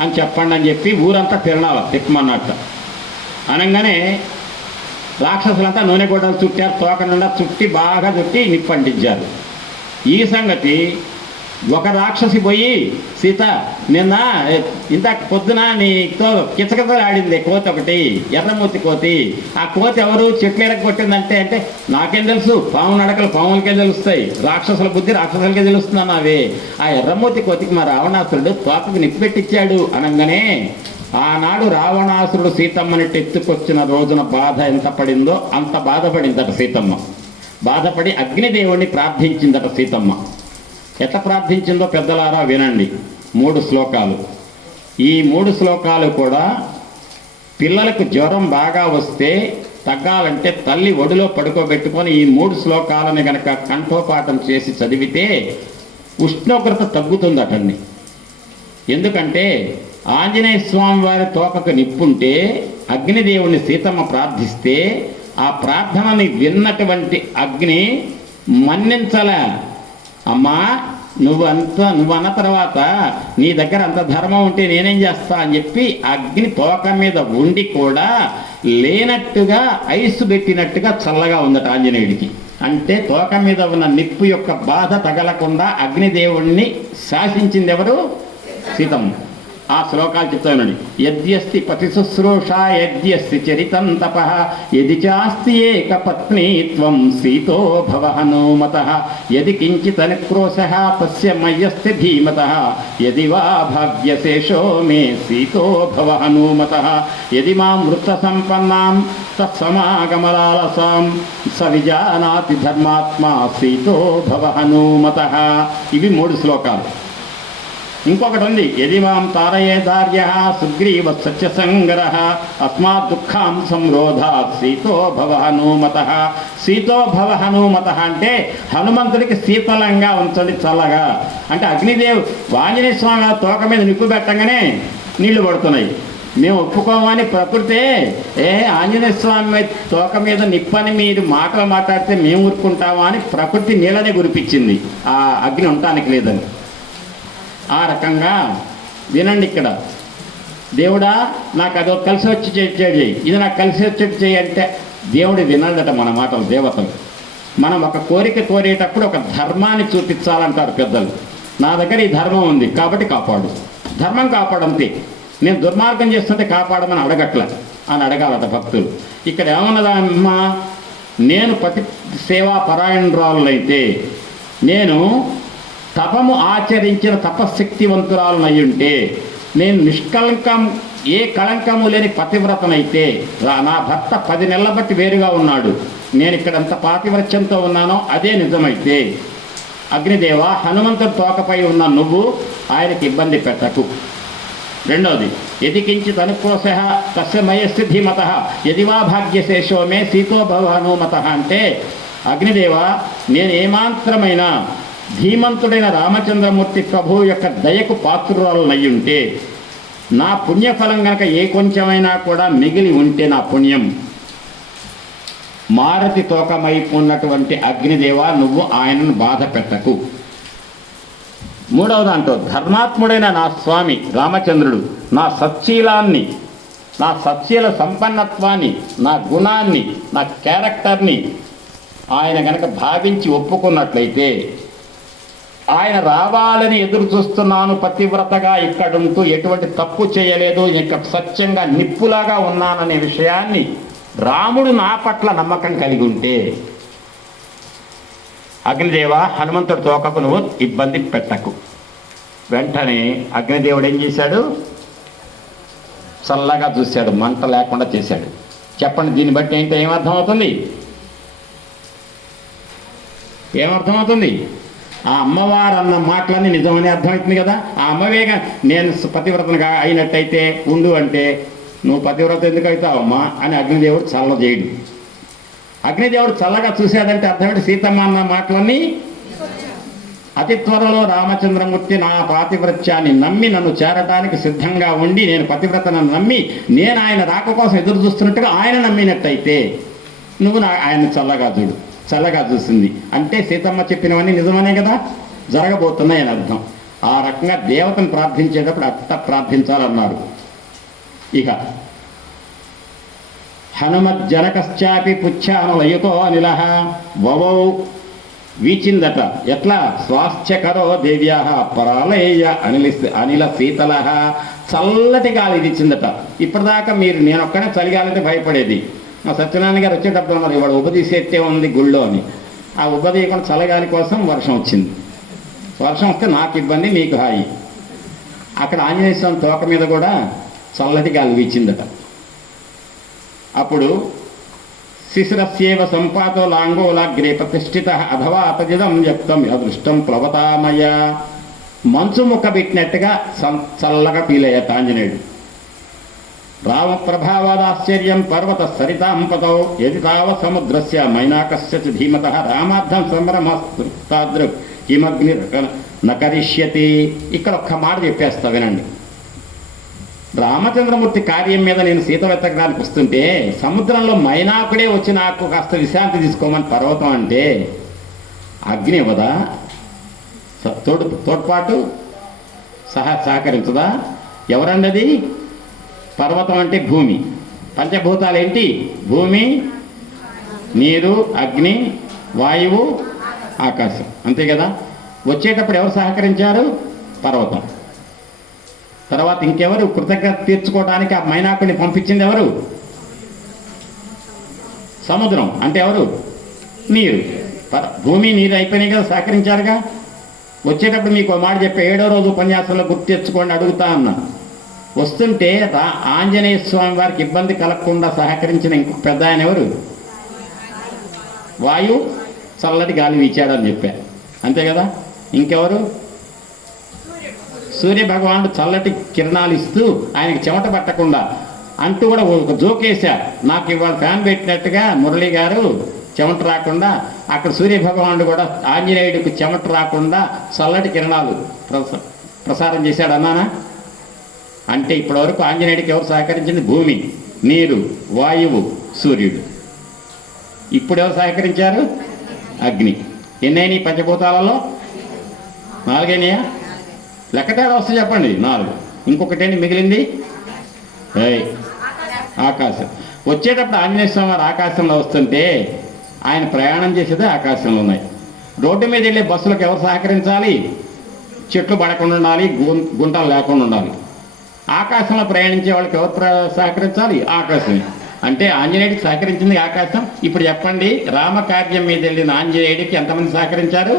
అని చెప్పండి అని చెప్పి ఊరంతా తిరణాల తిప్పమన్నట్ట. అనగానే రాక్షసులంతా నూనె గొడ్డలు చుట్టారు, తోక నిండా చుట్టి బాగా చుట్టి నిప్పంటించారు. ఈ సంగతి ఒక రాక్షసి పోయి సీత నిన్న ఇంత పొద్దున నీతో కిచకిచలు ఆడింది కోతి ఒకటి, ఎర్రమూర్తి కోతి. ఆ కోతి ఎవరు చెట్లు ఎరగ కొట్టిందంటే అంటే నాకేం తెలుసు, పాము నడకలు పాములకే తెలుస్తాయి, రాక్షసుల బుద్ధి రాక్షసులకే తెలుస్తున్నాను అవే. ఆ ఎర్రమూర్తి కోతికి మా రావణాసురుడు తోకకు నిప్పు పెట్టించాడు అనగానే ఆనాడు రావణాసురుడు సీతమ్మని ఎత్తుకొచ్చిన రోజున బాధ ఎంత పడిందో అంత బాధపడిందట సీతమ్మ. బాధపడి అగ్నిదేవుణ్ణి ప్రార్థించిందట సీతమ్మ. ఎట్లా ప్రార్థించిందో పెద్దలారా వినండి. 3 శ్లోకాలు. ఈ 3 శ్లోకాలు కూడా పిల్లలకు జ్వరం బాగా వస్తే తగ్గాలంటే తల్లి ఒడిలో పడుకోబెట్టుకొని ఈ 3 శ్లోకాలని కనుక కంఠోపాఠం చేసి చదివితే ఉష్ణోగ్రత తగ్గుతుందటండి. ఎందుకంటే ఆంజనేయ స్వామి వారి తోకకు నిప్పుంటే అగ్నిదేవుని సీతమ్మ ప్రార్థిస్తే ఆ ప్రార్థనని విన్నటువంటి అగ్ని మన్నించల. అమ్మా నువ్వు అన్న తర్వాత నీ దగ్గర అంత ధర్మం ఉంటే నేనేం చేస్తా అని చెప్పి అగ్ని తోక మీద ఉండి కూడా లేనట్టుగా ఐసు పెట్టినట్టుగా చల్లగా ఉందట ఆంజనేయుడికి. అంటే తోక మీద ఉన్న నిప్పు యొక్క బాధ తగలకుండా అగ్నిదేవుణ్ణి శాసించింది ఎవరు? సీతమ్మ. ఆ శ్లోకాలు చెప్తానండి. యద్యస్తి పతి శుశ్రూష యద్యస్తి చరితం తపః యది చాస్తి ఏక పత్నీత్వం సీతో భవ హనుమతః యది కించిత్ అనుక్రోశః తస్య మయ్యస్తి ధీమతః యది వా భాగ్యశేషో మే సీతో భవ హనుమతః యది మాం వృత్త సంపన్నాం తత్సమాగమలాలసాం స విజానాతి ధర్మాత్మా సీతో భవ హనుమతః. ఇవి 3 శ్లోకాలు. ఇంకొకటి ఉంది. యది మాం తారయే దార్య సుగ్రీవ సత్యసంగర అస్మాత్ దుఃఖాం సంరోధాత్ సీతో భవ హనుమతః. సీతో భవ హనుమతః అంటే హనుమంతుడికి శీతలంగా ఉంచండి, చల్లగా. అంటే అగ్నిదేవు ఆంజనేయ స్వామి తోక మీద నిప్పు పెట్టగానే నీళ్లు పడుతున్నాయి. మేము ఒప్పుకోమని ప్రకృతే ఆంజనేయ స్వామి తోక మీద నిప్పని మీరు మాటలు మాట్లాడితే మేము ఊరుకుంటామా అని ప్రకృతి నీళ్ళనే గురిపించింది, ఆ అగ్ని ఉండటానికి లేదని. ఆ రకంగా వినండి. ఇక్కడ దేవుడా నాకు అదో కలిసి వచ్చి చేయి, ఇది నాకు కలిసి వచ్చేట్టు చేయి అంటే దేవుడు వినాడట మన మాటలు. దేవతలు మనం ఒక కోరిక కోరేటప్పుడు ఒక ధర్మాన్ని చూపించాలంటారు పెద్దలు. నా దగ్గర ఈ ధర్మం ఉంది కాబట్టి కాపాడు, ధర్మం కాపాడంతే. నేను దుర్మార్గం చేస్తుంటే కాపాడమని అడగట్ల అని అడగాలట భక్తులు. ఇక్కడ ఏమన్నదా అమ్మా, నేను పతి సేవా పరాయణురాలనైతే, నేను తపము ఆచరించిన తపశక్తివంతురాలనయ్యుంటే, నేను నిష్కలంకం ఏ కళంకము లేని పతివ్రతనైతే, నా భర్త 10 నెలల బట్టి వేరుగా ఉన్నాడు, నేను ఇక్కడ ఎంత పాతివ్రత్యంతో ఉన్నానో అదే నిజమైతే, అగ్నిదేవ హనుమంతుడి తోకపై ఉన్న నువ్వు ఆయనకి ఇబ్బంది పెట్టకు. రెండవది, యదికించిత్ అనుకోశ తస్య మయస్సు ధీమత యదివా భాగ్యశేషో మే సీతో భవ హనుమత అంటే, అగ్నిదేవ నేను ఏమాత్రమైన ధీమంతుడైన రామచంద్రమూర్తి ప్రభువు యొక్క దయకు పాత్రురాలనయ్యుంటే, నా పుణ్యఫలం కనుక ఏ కొంచెమైనా కూడా మిగిలి ఉంటే, నా పుణ్యం మారుతి తోకమైపున్నటువంటి అగ్నిదేవ నువ్వు ఆయనను బాధ పెట్టకు. మూడవ దాంట్లో, ధర్మాత్ముడైన నా స్వామి రామచంద్రుడు నా సచ్చీలాన్ని, నా సచ్చీల సంపన్నత్వాన్ని, నా గుణాన్ని, నా క్యారెక్టర్ని ఆయన కనుక భావించి ఒప్పుకున్నట్లయితే, ఆయన రావాలని ఎదురు చూస్తున్నాను పతివ్రతగా ఇక్కడుంటూ ఎటువంటి తప్పు చేయలేదు, ఇక్కడ సత్యంగా నిప్పులాగా ఉన్నాననే విషయాన్ని రాముడు నా పట్ల నమ్మకం కలిగి ఉంటే, అగ్నిదేవ హనుమంతుడి తోకకు నువ్వు ఇబ్బంది పెట్టకు. వెంటనే అగ్నిదేవుడు ఏం చేశాడు? చల్లగా చూశాడు, మంట లేకుండా చేశాడు. చెప్పండి, దీన్ని బట్టి ఏంటో ఏమర్థమవుతుంది? ఏమర్థమవుతుంది? ఆ అమ్మవారు అన్న మాటలన్నీ నిజమని అర్థమవుతుంది కదా. ఆ అమ్మవేగా నేను పతివ్రతను అయినట్టయితే ఉండు అంటే, నువ్వు పతివ్రత ఎందుకు అవుతావమ్మా అని అగ్నిదేవుడు చల్ల చేయడు. అగ్నిదేవుడు చల్లగా చూశాడంటే అర్థమేంటి? సీతమ్మ అన్న మాటలన్నీ అతి త్వరలో రామచంద్రమూర్తి నా పాతివ్రత్యాన్ని నమ్మి నన్ను చేరటానికి సిద్ధంగా ఉండి, నేను పతివ్రతను నమ్మి నేను ఆయన రాక కోసం ఎదురు చూస్తున్నట్టుగా ఆయన నమ్మినట్టయితే నువ్వు ఆయన చల్లగా చూడు. చల్లగా చూసింది అంటే సీతమ్మ చెప్పినవన్నీ నిజమనే కదా జరగబోతున్నాయని అర్థం. ఆ రకంగా దేవతను ప్రార్థించేటప్పుడు అట్ట ప్రార్థించాలన్నారు. ఇక హనుమజ్జనకశ్చాపి పుచ్ఛానులయుతో అనిలః వవౌ వీచిందట. ఎట్లా? స్వాస్థ్యకరో దేవ్యా పరాలయ అనిల శీతల, చల్లటి గాలి వీచిందట. ఇప్పటిదాకా మీరు నేను ఒక్కనే చలిగాలంటే భయపడేది. మా సత్యనారాయణ గారు వచ్చేటప్పుడు అన్నారు, ఇవాళ ఉపదీసేస్తే ఉంది గుళ్ళో అని. ఆ ఉపదీయకుండా చల్లగాలి కోసం వర్షం వచ్చింది. వర్షం వస్తే నాకు ఇబ్బంది, మీకు హాయి. అక్కడ ఆంజనేయ స్వామి తోక మీద కూడా చల్లటి గాలి వీచిందట. అప్పుడు శిశిరస్యేవ సంపాతో లాంగోలాగ్రే ప్రతిష్ఠిత అథవా అతజిదం వ్యక్తం అదృష్టం ప్లవతామయ. మంచు ముక్క పెట్టినట్టుగా చల్లగా ఫీలయ్యాట ఆంజనేయుడు. రామ ప్రభావాదాశ్చర్యం పర్వత సరితాంపతో యది తావ సముద్రస్య మైనాకస్య ధీమత రామార్థం సంభ్రమస్తాదృ హిమగ్ని నకరిష్యతి. ఇక్కడ ఒక్క మాట చెప్పేస్తా వినండి. రామచంద్రమూర్తి కార్యం మీద నేను సీత వెతకడానికి వస్తుంటే సముద్రంలో మైనాకుడే వచ్చి నాకు కాస్త విశ్రాంతి తీసుకోమని పర్వతం అంటే అగ్ని ఇవ్వదా? తోడ్పాటు సహకరించదా? ఎవరన్నది? పర్వతం అంటే భూమి. పంచభూతాలు ఏంటి? భూమి, నీరు, అగ్ని, వాయువు, ఆకాశం. అంతే కదా. వచ్చేటప్పుడు ఎవరు సహకరించారు? పర్వతం. తర్వాత ఇంకెవరు కృతజ్ఞత తీర్చుకోవడానికి ఆ మైనాకుని పంపించింది ఎవరు? సముద్రం. అంటే ఎవరు? నీరు. భూమి నీరు అయిపోయినాయి కదా, సహకరించారుగా. వచ్చేటప్పుడు మీకు మాట చెప్పే 7వ రోజు ఉపన్యాసంలో గుర్తు తెచ్చుకోండి అడుగుతా అన్నా. వస్తుంటే ఆంజనేయ స్వామి వారికి ఇబ్బంది కలగకుండా సహకరించిన ఇంకొక పెద్ద ఆయన ఎవరు? వాయు చల్లటి గాలి వీచాడని చెప్పా. అంతే కదా. ఇంకెవరు? సూర్య భగవానుడు చల్లటి కిరణాలు ఇస్తూ ఆయనకి చెమట పట్టకుండా అంటూ కూడా ఒక జోకేశా. నాకు ఇవాళ ఫ్యాన్ పెట్టినట్టుగా మురళి గారు చెమట రాకుండా, అక్కడ సూర్య భగవానుడు కూడా ఆంజనేయుడికి చెమట రాకుండా చల్లటి కిరణాలు ప్రసారం చేశాడు అన్నానా? అంటే ఇప్పటివరకు ఆంజనేయుడికి ఎవరు సహకరించింది? భూమి, నీరు, వాయువు, సూర్యుడు. ఇప్పుడు ఎవరు సహకరించారు? అగ్ని. ఎన్నైనా పంచభూతాలలో 4 అయినాయా? లెక్క తేడా వస్తే చెప్పండి 4. ఇంకొకటేంటి మిగిలింది? ఆకాశం. వచ్చేటప్పుడు ఆంజనేయ స్వామి వారు ఆకాశంలో వస్తుంటే ఆయన ప్రయాణం చేసేదే ఆకాశంలో ఉన్నాయి. రోడ్డు మీద వెళ్ళే బస్సులకు ఎవరు సహకరించాలి? చెట్లు పడకుండా ఉండాలి, గుంటలు లేకుండా ఉండాలి. ఆకాశంలో ప్రయాణించే వాళ్ళకి ఎవరు సహకరించాలి? ఆకాశమే. అంటే ఆంజనేయుడికి సహకరించింది ఆకాశం. ఇప్పుడు చెప్పండి, రామకార్యం మీద వెళ్ళిన ఆంజనేయుడికి ఎంతమంది సహకరించారు?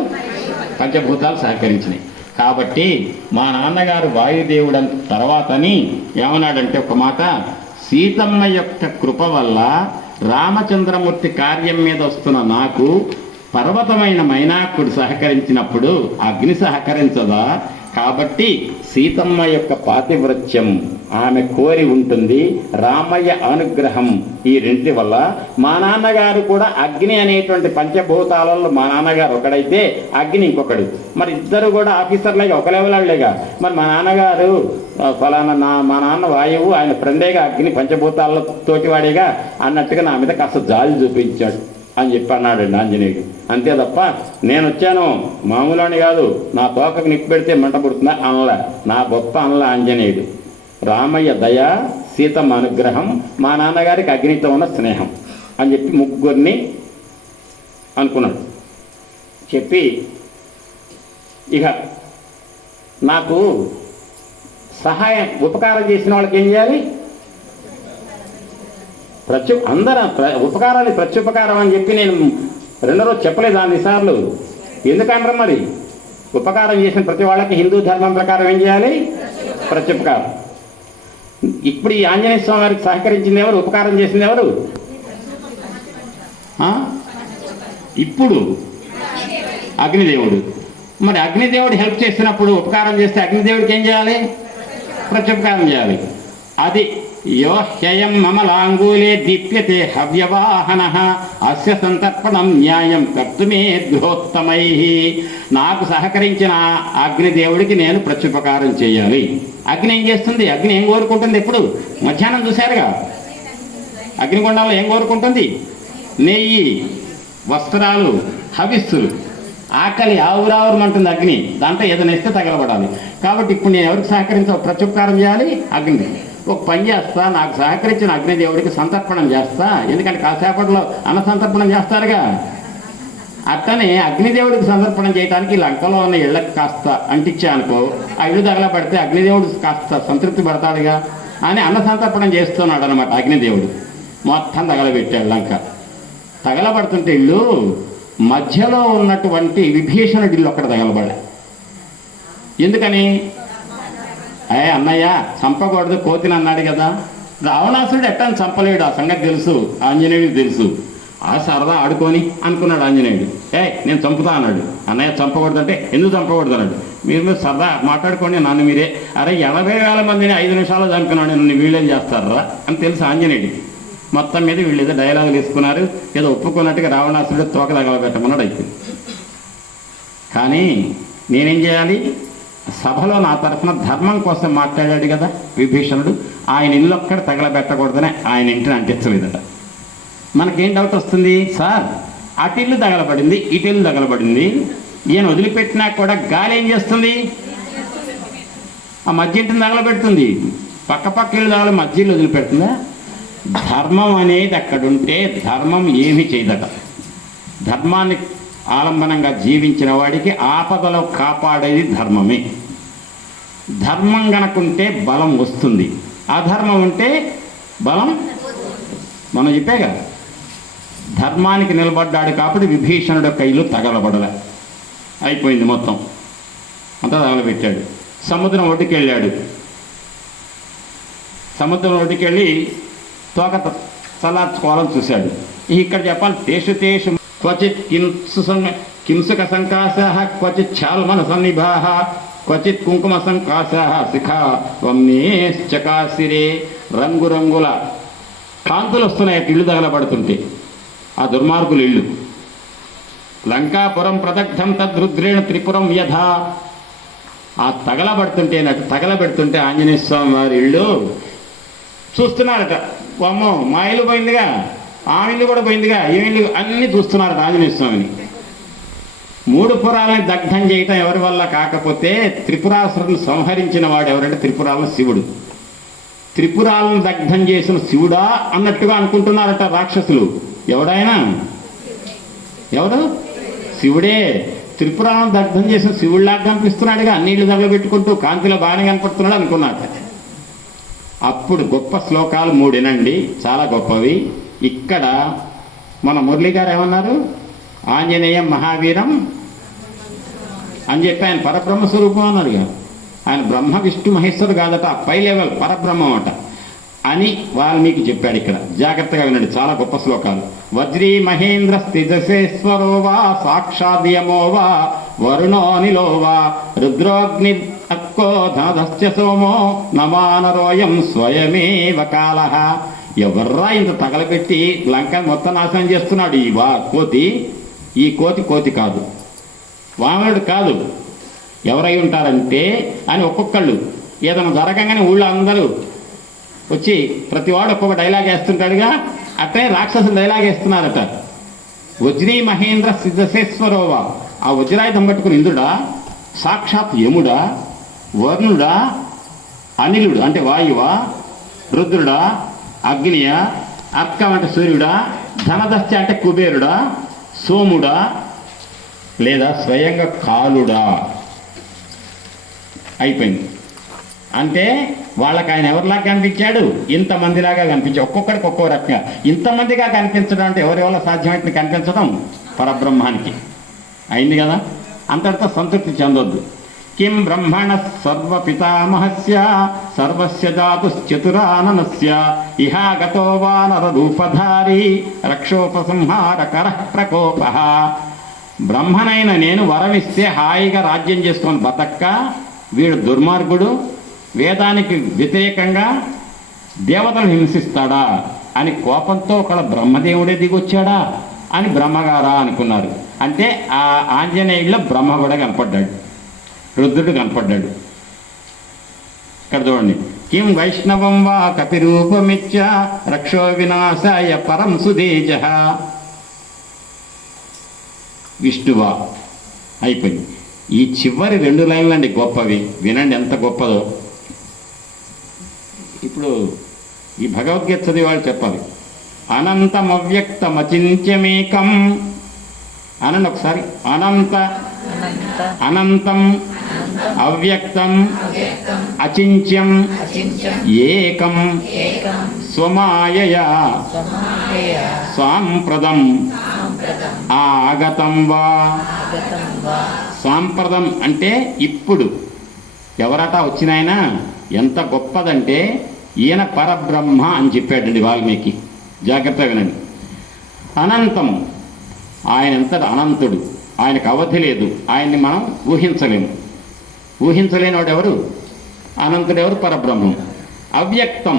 పంచభూతాలు సహకరించినాయి. కాబట్టి మా నాన్నగారు వాయుదేవుడు తర్వాతని ఏమన్నాడంటే ఒక మాట, సీతమ్మ యొక్క కృప వల్ల రామచంద్రమూర్తి కార్యం మీద వస్తున్న నాకు పర్వతమైన మైనాకుడు సహకరించినప్పుడు అగ్ని సహకరించదా? కాబట్టి సీతమ్మ యొక్క పాతివ్రత్యం ఆమె కోరి ఉంటుంది, రామయ్య అనుగ్రహం, ఈ రెంటి వల్ల మా నాన్నగారు కూడా అగ్ని అనేటువంటి పంచభూతాలలో మా నాన్నగారు ఒకడైతే అగ్ని ఇంకొకడు. మరి ఇద్దరు కూడా ఆఫీసర్లేగా, ఒక లెవెల్లేగా. మరి మా నాన్నగారు ఫలానా మా నాన్న వాయువు, ఆయన ఫ్రెండేగా అగ్ని, పంచభూతాలలో తోటివాడేగా అన్నట్టుగా నా మీద కాస్త జాలి చూపించాడు అని చెప్పి అన్నాడండి ఆంజనేయుడు. అంతే తప్ప నేను వచ్చాను మామూలుని కాదు, నా తోకకు నిప్పు పెడితే మంట పుడుతుందా అనలా, నా గొప్ప అనలా ఆంజనేయుడు. రామయ్య దయ, సీతమ్మ అనుగ్రహం, మా నాన్నగారికి అగ్నితో ఉన్న స్నేహం అని చెప్పి ముగ్గురిని అనుకున్నాడు. చెప్పి ఇక నాకు సహాయం ఉపకారం చేసిన వాళ్ళకి ఏం చేయాలి? అందరూ ఉపకారాన్ని ప్రత్యుపకారం అని చెప్పి నేను 2 రోజు చెప్పలేదు అన్నిసార్లు. ఎందుకనరా మరి? ఉపకారం చేసిన ప్రతి వాళ్ళకి హిందూ ధర్మం ప్రకారం ఏం చేయాలి? ప్రత్యుపకారం. ఇప్పుడు ఈ ఆంజనేయ స్వామి వారికి సహకరించింది ఎవరు? ఉపకారం చేసింది ఎవరు? ఇప్పుడు అగ్నిదేవుడు. మరి అగ్నిదేవుడు హెల్ప్ చేసినప్పుడు ఉపకారం చేస్తే అగ్నిదేవుడికి ఏం చేయాలి? ప్రత్యుపకారం చేయాలి. అది యో హ్యయం మమలాంగూలే దీప్యతే హవ్యవాహన అస్య సంతర్పణం న్యాయం కర్తుమే గృహోత్తమై. నాకు సహకరించిన అగ్నిదేవుడికి నేను ప్రత్యుపకారం చేయాలి. అగ్ని ఏం చేస్తుంది? అగ్ని ఏం కోరుకుంటుంది? ఎప్పుడు మధ్యాహ్నం చూశారుగా, అగ్నిగుండంలో ఏం కోరుకుంటుంది? నెయ్యి, వస్త్రాలు, హవిస్సులు. ఆకలి ఆవురావురమంటుంది అగ్ని, దాంట్లో ఏదైనా ఇస్తే తగలబడాలి. కాబట్టి ఇప్పుడు నేను ఎవరికి ప్రత్యుపకారం చేయాలి? అగ్ని. ఒక పని చేస్తా, నాకు సహకరించిన అగ్నిదేవుడికి సంతర్పణం చేస్తా. ఎందుకంటే కాసేపట్లో అన్న సంతర్పణం చేస్తారుగా, అట్టనే అగ్నిదేవుడికి సంతర్పణం చేయడానికి లంకలో ఉన్న ఇళ్ళకి కాస్త అంటించా అనుకో, ఆ ఇల్లు తగలబడితే అగ్నిదేవుడు కాస్త సంతృప్తి పడతాడుగా అని అన్న సంతర్పణం చేస్తున్నాడు అనమాట అగ్నిదేవుడు. మొత్తం తగలబెట్టాడు లంక. తగలబడుతుంటే ఇల్లు మధ్యలో ఉన్నటువంటి విభీషణుడి ఇల్లు ఒక్కడ తగలబడ. ఎందుకని? అన్నయ్య చంపకూడదు, కోతిని అన్నాడు కదా. రావణాసురుడు ఎట్టాన్ని చంపలేడు, ఆ సంగతి తెలుసు, ఆంజనేయుడికి తెలుసు. ఆ సరదా ఆడుకొని అనుకున్నాడు ఆంజనేయుడు. నేను చంపుతా అన్నాడు. అన్నయ్య చంపకూడదు అంటే ఎందుకు చంపకూడదు అన్నాడు. మీరు సరదా మాట్లాడుకోండి, నన్ను మీరే. అరే 80,000 మందిని 5 నిమిషాల్లో చంపినాడు, నన్ను వీళ్ళేం చేస్తారా అని తెలుసు ఆంజనేయుడికి. మొత్తం మీద వీళ్ళు ఏదో డైలాగులు తీసుకున్నారు, ఏదో ఒప్పుకున్నట్టుగా రావణాసురుడు తోక తగలబెట్టమన్నాడు. అయిపోయింది. కానీ నేనేం చేయాలి? సభలో నా తరఫున ధర్మం కోసం మాట్లాడాడు కదా విభీషణుడు, ఆయన ఇల్లు ఒక్కడ తగలబెట్టకూడదని ఆయన ఇంటిని అంటించలేదట. మనకేం డౌట్ వస్తుంది? సార్ అటిల్లు తగలబడింది, ఇటిల్లు తగలబడింది, ఈయన వదిలిపెట్టినా కూడా గాలి ఏం చేస్తుంది? ఆ మధ్య ఇంటిని తగలబెడుతుంది. పక్క ఇల్లు తగల మధ్య ఇల్లు వదిలిపెడుతుందా? ధర్మం అనేది అక్కడుంటే ధర్మం ఏమీ చేయదట. ధర్మాన్ని ఆలంబనంగా జీవించిన వాడికి ఆపదలో కాపాడేది ధర్మమే. ధర్మం గనకుంటే బలం వస్తుంది, అధర్మం ఉంటే బలం. మనం చెప్పే కదా, ధర్మానికి నిలబడ్డాడు కాబట్టి విభీషణుడు యొక్క ఇల్లు తగలబడలే. అయిపోయింది, మొత్తం అంతా తగలబెట్టాడు. సముద్రం ఒడ్డుకి వెళ్ళాడు. సముద్రం ఒడ్డుకి వెళ్ళి తోక చల్లార్చుకోవాలని చూశాడు. ఇక్కడ చెప్పాలి, తేషు క్వచిత్ కింసుక సంకాశాః క్వచిత్ ఛాల్మన సన్నిభాః క్వచిత్ కుంకుమ సంకాశాః శిఖా వమ్నేశ్చకాశిరే. రంగురంగుల కాంతులు వస్తున్నాయి ఇల్లు తగలబడుతుంటే. ఆ దుర్మార్గులు ఇల్లు. లంకాపురం ప్రదగ్ధం తద్రుద్రేణ త్రిపురం యథా. ఆ తగలబెడుతుంటే ఆంజనేయ స్వామి వారి ఇల్లు చూస్తున్నారట. అమ్మో మా ఇల్లు పోయిందిగా, ఆ ఇల్లు కూడా పోయిందిగా, ఈ ఇల్లు అన్నీ చూస్తున్నారట ఆంజనేయ స్వామిని. మూడు పురాలని దగ్ధం చేయటం ఎవరి వల్ల కాకపోతే త్రిపురాసురుని సంహరించిన వాడు ఎవరంటే త్రిపురాలను శివుడు. త్రిపురాలను దగ్ధం చేసిన శివుడా అన్నట్టుగా అనుకుంటున్నారట రాక్షసులు. ఎవడైనా ఎవరు? శివుడే. త్రిపురాలను దగ్ధం చేసిన శివుడిలాగా కనిపిస్తున్నాడుగా, నీళ్లు తగలబెట్టుకుంటూ కాంతిలో బాగానే కనపడుతున్నాడు అనుకున్నాట. అప్పుడు గొప్ప శ్లోకాలు మూడినండి, చాలా గొప్పవి. ఇక్కడ మన మురళి గారు ఏమన్నారు? ఆంజనేయం మహావీరం అని చెప్పి ఆయన పరబ్రహ్మ స్వరూపం అన్నాడుగా. ఆయన బ్రహ్మ విష్ణు మహేశ్వరు కాదట, పై లెవెల్ పరబ్రహ్మం అట అని వాల్మీకి చెప్పాడు. ఇక్కడ జాగ్రత్తగా వినండి, చాలా గొప్ప శ్లోకాలు. వజ్రీ మహేంద్ర స్థితసేశ్వరో వా సాక్షాద్యమో వా వరుణోనిలో వా రుద్రోగ్ని అక్కో ధనధశ్చ సోమో నమానరోయం స్వయమేవ కాలః. ఎవర్రా ఇంత తగలబెట్టి లంకని మొత్తం నాశనం చేస్తున్నాడు ఈ కోతి? ఈ కోతి కాదు, వామనుడు కాదు. ఎవరై ఉంటారంటే అని ఒక్కొక్కళ్ళు ఏదైనా జరగంగానే ఊళ్ళో అందరూ వచ్చి ప్రతివాడు ఒక్కొక్క డైలాగ్ వేస్తుంటాడుగా, అట్లే రాక్షసులు డైలాగ్ వేస్తున్నారట. వజ్రీ మహేంద్ర సిద్ధసేశ్వరోవా, ఆ వజ్రాయుధం పట్టుకుని ఇంద్రుడా, సాక్షాత్ యముడా, వరుణుడా, అనిలుడు అంటే వాయువా, రుద్రుడా, అగ్నియ, అర్కం అంటే సూర్యుడా, ధనదశ్చ అంటే కుబేరుడా, సోముడా, లేదా స్వయంగా కాలుడా. అయిపోయింది. అంటే వాళ్ళకి ఆయన ఎవరిలాగా కనిపించాడు? ఇంతమందిలాగా కనిపించాడు. ఒక్కొక్కరికి ఒక్కో రకంగా. ఇంతమందిగా కనిపించడం అంటే ఎవరి వల్ల సాధ్యమైతే కనిపించడం? పరబ్రహ్మానికి అయింది కదా. అంతటితో సంతృప్తి చెందొద్దు. కిం బ్రహ్మణ సర్వపితామహస్య సర్వస్య జాతుశ్చతురాననస్య ఇహాగతో వానర రూపధారి రక్షోపసంహారకర ప్రకోపః. బ్రహ్మనైన నేను వరమిస్తే హాయిగా రాజ్యం చేసుకొని బతక్క, వీడు దుర్మార్గుడు, వేదానికి వ్యతిరేకంగా దేవతలు హింసిస్తాడా అని కోపంతో ఒకళ్ళ బ్రహ్మదేవుడే దిగొచ్చాడా అని బ్రహ్మగారా అనుకున్నారు. అంటే ఆ ఆంజనేయుల్లో బ్రహ్మ కూడా కనపడ్డాడు, రుద్రుడు కనపడ్డాడు. ఇక్కడ చూడండి. కిం వైష్ణవం వా కపిరూపమిచ్చ రక్షో వినాశాయ పరం సుదేజ విష్ణువా. అయిపోయింది. ఈ చివరి 2 లైన్లు అండి గొప్పవి, వినండి ఎంత గొప్పదో. ఇప్పుడు ఈ భగవద్గీత చదివి వాళ్ళు చెప్పాలి. అనంతమవ్యక్తమచింత్యమేకం అనండి ఒకసారి. అనంతం అవ్యక్తం అచింత్యం ఏకం స్వమాయయా సాంప్రదం ఆగతం వా. సాంప్రదం అంటే ఇప్పుడు. ఎవరట వచ్చినాయన? ఎంత గొప్పదంటే ఈయన పరబ్రహ్మ అని చెప్పాడండి వాల్మీకి. జాగ్రత్తగా వినండి. అనంతం, ఆయన ఎంత అనంతుడు, ఆయనకు అవధి లేదు, ఆయన్ని మనం ఊహించలేము. ఊహించలేనివాడు ఎవరు? అనంతుడు ఎవరు? పరబ్రహ్మం. అవ్యక్తం,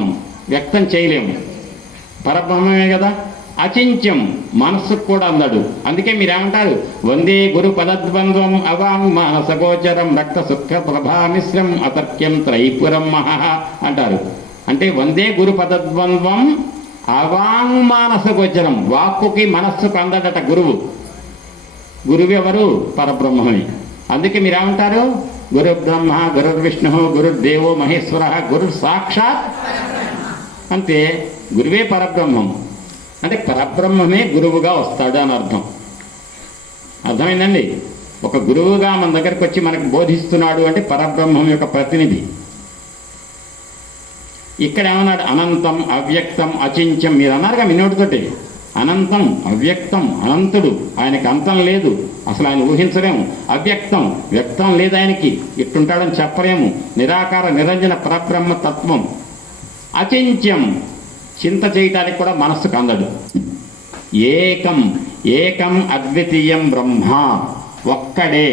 వ్యక్తం చేయలేము, పరబ్రహ్మమే కదా. అచింత్యం, మనస్సుకు కూడా అందాడు. అందుకే మీరేమంటారు? వందే గురు పదద్వంద్వం అవాం మానసగోచరం రక్త సుఖ ప్రభామిశ్రం అతర్క్యం త్రైపురం మహః అంటారు. అంటే వందే గురు పదద్వంద్వం అవాం మానసగోచరం, వాక్కుకి మనస్సుకు అందడట గురువు. గురువు ఎవరు? పరబ్రహ్మమే. అందుకే మీరేమంటారు? గురు బ్రహ్మ గురుర్విష్ణు గురుర్దేవో మహేశ్వర గురు సాక్షాత్. అంటే గురువే పరబ్రహ్మం. అంటే పరబ్రహ్మమే గురువుగా వస్తాడు అని అర్థం. అర్థమైందండి? ఒక గురువుగా మన దగ్గరికి వచ్చి మనకు బోధిస్తున్నాడు అంటే పరబ్రహ్మం యొక్క ప్రతినిధి. ఇక్కడ ఏమన్నాడు? అనంతం అవ్యక్తం అచింత్యం. మీరు అన్నారుగా మీ నోటితోటి. అనంతం, అవ్యక్తం, అనంతుడు, ఆయనకి అంతం లేదు, అసలు ఆయన ఊహించలేము. అవ్యక్తం, వ్యక్తం లేదు ఆయనకి, ఇట్టుంటాడని చెప్పలేము. నిరాకార నిరంజన పరబ్రహ్మ తత్వం. అచింత్యం, చింత చేయటానికి కూడా మనస్సుకు అందడు. ఏకం, ఏకం అద్వితీయం బ్రహ్మ, ఒక్కడే.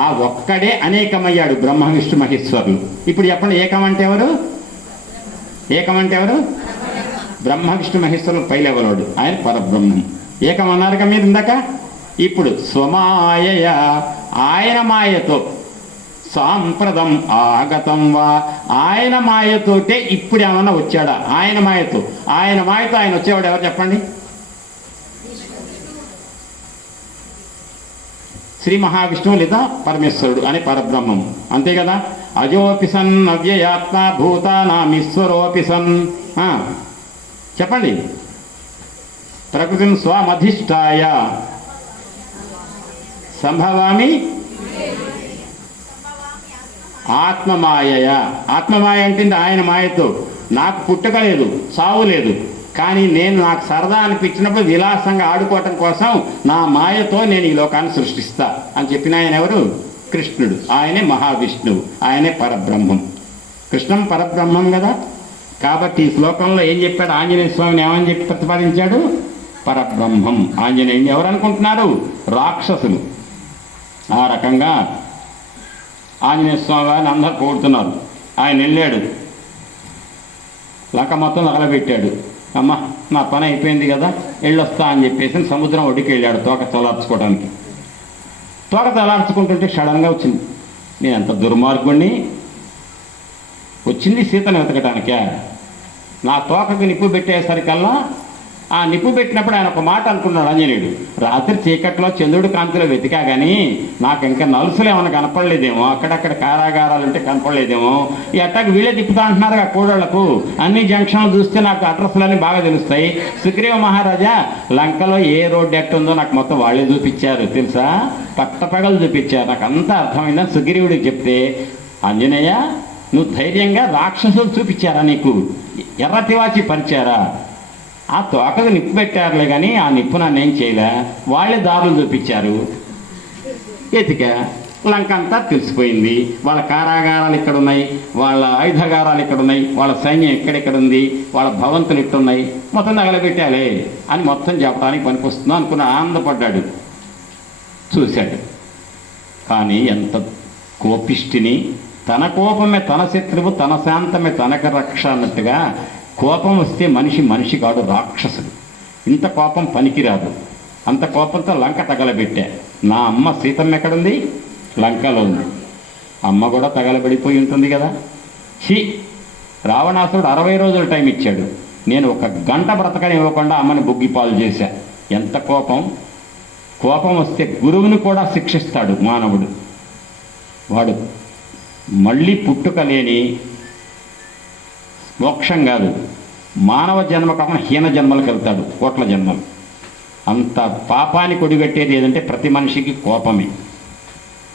ఆ ఒక్కడే అనేకమయ్యాడు బ్రహ్మ విష్ణు మహేశ్వరులు. ఇప్పుడు చెప్పండి, ఏకం అంటే ఎవరు? ఏకం అంటే ఎవరు? బ్రహ్మ విష్ణు మహేశ్వరులు పై లెవెలోడు, ఆయన పరబ్రహ్మం. ఏకం అన్నారుగా మీరు ఇందాక. ఇప్పుడు స్వమాయ, ఆయన మాయతో. సాంప్రదం ఆగతం వా, ఆయన మాయతోటే ఇప్పుడు ఏమన్నా వచ్చాడా? ఆయన మాయతో. ఆయన మాయతో ఆయన వచ్చేవాడు ఎవరు చెప్పండి? శ్రీ మహావిష్ణువు లేదా పరమేశ్వరుడు అనే పరబ్రహ్మం, అంతే కదా. అజోపి సన్ అవ్యయాత్మ భూతానామీశ్వరోపి సన్. చెప్పండి. ప్రకృతిని స్వమధిష్టాయ సంభవామి ఆత్మమాయ. ఆత్మమాయ అంటే ఆయన మాయతో. నాకు పుట్టుక లేదు, సావు లేదు, కానీ నేను నాకు సరదా అనిపించినప్పుడు విలాసంగా ఆడుకోవటం కోసం నా మాయతో నేను ఈ లోకాన్ని సృష్టిస్తా అని చెప్పిన ఆయన ఎవరు? కృష్ణుడు. ఆయనే మహావిష్ణువు, ఆయనే పరబ్రహ్మం. కృష్ణం పరబ్రహ్మం కదా. కాబట్టి ఈ శ్లోకంలో ఏం చెప్పాడు? ఆంజనేయ స్వామిని ఏమని చెప్పి ప్రతిపాదించాడు? పరబ్రహ్మం. ఆంజనేయుని ఎవరు అనుకుంటున్నారు? రాక్షసులు. ఆ రకంగా ఆంజనేయ స్వామి వారిని అందరూ పొగుడుతున్నారు. ఆయన వెళ్ళాడు, లంక మొత్తం తగలబెట్టాడు. అమ్మ నా పని అయిపోయింది కదా, వెళ్ళొస్తా అని చెప్పేసి సముద్రం ఒడ్డుకి వెళ్ళాడు తోక తలార్చుకోవడానికి. తోక తలార్చుకుంటుంటే సడన్గా వచ్చింది. నేను ఎంత దుర్మార్గుణ్ణి, వచ్చింది సీతను వెతకటానికే. నా తోకకి నిప్పు పెట్టేసరికల్లా ఆ నిప్పు పెట్టినప్పుడు ఆయన ఒక మాట అనుకున్నాడు ఆంజనేయుడు. రాత్రి చీకట్లో చంద్రుడి కాంతిలో వెతికా కానీ నాకు ఇంకా నలుసులు ఏమైనా కనపడలేదేమో, అక్కడక్కడ కారాగారాలు ఉంటే కనపడలేదేమో. ఈ అట్టాకి వీళ్ళే తిప్పుతా అంటున్నారు ఆ కూడళ్లకు. అన్ని జంక్షన్లు చూస్తే నాకు అడ్రస్లన్నీ బాగా తెలుస్తాయి. సుగ్రీవ మహారాజా లంకలో ఏ రోడ్డు ఎట్టుందో నాకు మొత్తం వాళ్ళే చూపించారు తెలుసా, పట్టపగలు చూపించారు. నాకు అంతా అర్థమైందని సుగ్రీవుడికి చెప్తే, ఆంజనేయ నువ్వు ధైర్యంగా రాక్షసులు చూపించారా, నీకు ఎర్రతివాచి పరిచారా? ఆ తోకకు నిప్పు పెట్టారులే కానీ ఆ నిప్పు నన్నేం చేయలే, వాళ్ళే దారులు చూపించారు. ఎతికా లంక అంతా తెలిసిపోయింది. వాళ్ళ కారాగారాలు ఇక్కడ ఉన్నాయి, వాళ్ళ ఆయుధగారాలు ఇక్కడ ఉన్నాయి, వాళ్ళ సైన్యం ఎక్కడెక్కడ ఉంది, వాళ్ళ భవంతులు ఇట్టున్నాయి, మొత్తం తగలబెట్టాలే అని మొత్తం చెప్పడానికి పనికొస్తుందో అనుకుని ఆనందపడ్డాడు. చూశాడు కానీ ఎంత కోపిష్టిని, తన కోపమే తన శత్రువు, తన శాంతమే తనక రక్ష అన్నట్టుగా కోపం వస్తే మనిషి కాడు, రాక్షసుడు. ఇంత కోపం పనికిరాదు. అంత కోపంతో లంక తగలబెట్టా. నా అమ్మ సీతమ్మ ఎక్కడుంది? లంకలో ఉంది. అమ్మ కూడా తగలబడిపోయి ఉంటుంది కదా. రావణాసురుడు 60 రోజులు టైం ఇచ్చాడు. నేను 1 గంట బ్రతకని ఇవ్వకుండా అమ్మని బుగ్గిపాలు చేశా. ఎంత కోపం! కోపం వస్తే గురువుని కూడా శిక్షిస్తాడు మానవుడు. వాడు మళ్ళీ పుట్టుక లేని మోక్షం కాదు, మానవ జన్మ కాకుండా హీన జన్మలకు వెళ్తాడు, కోట్ల జన్మలు. అంత పాపానికి ఒడిగట్టేది ఏదంటే ప్రతి మనిషికి కోపమే.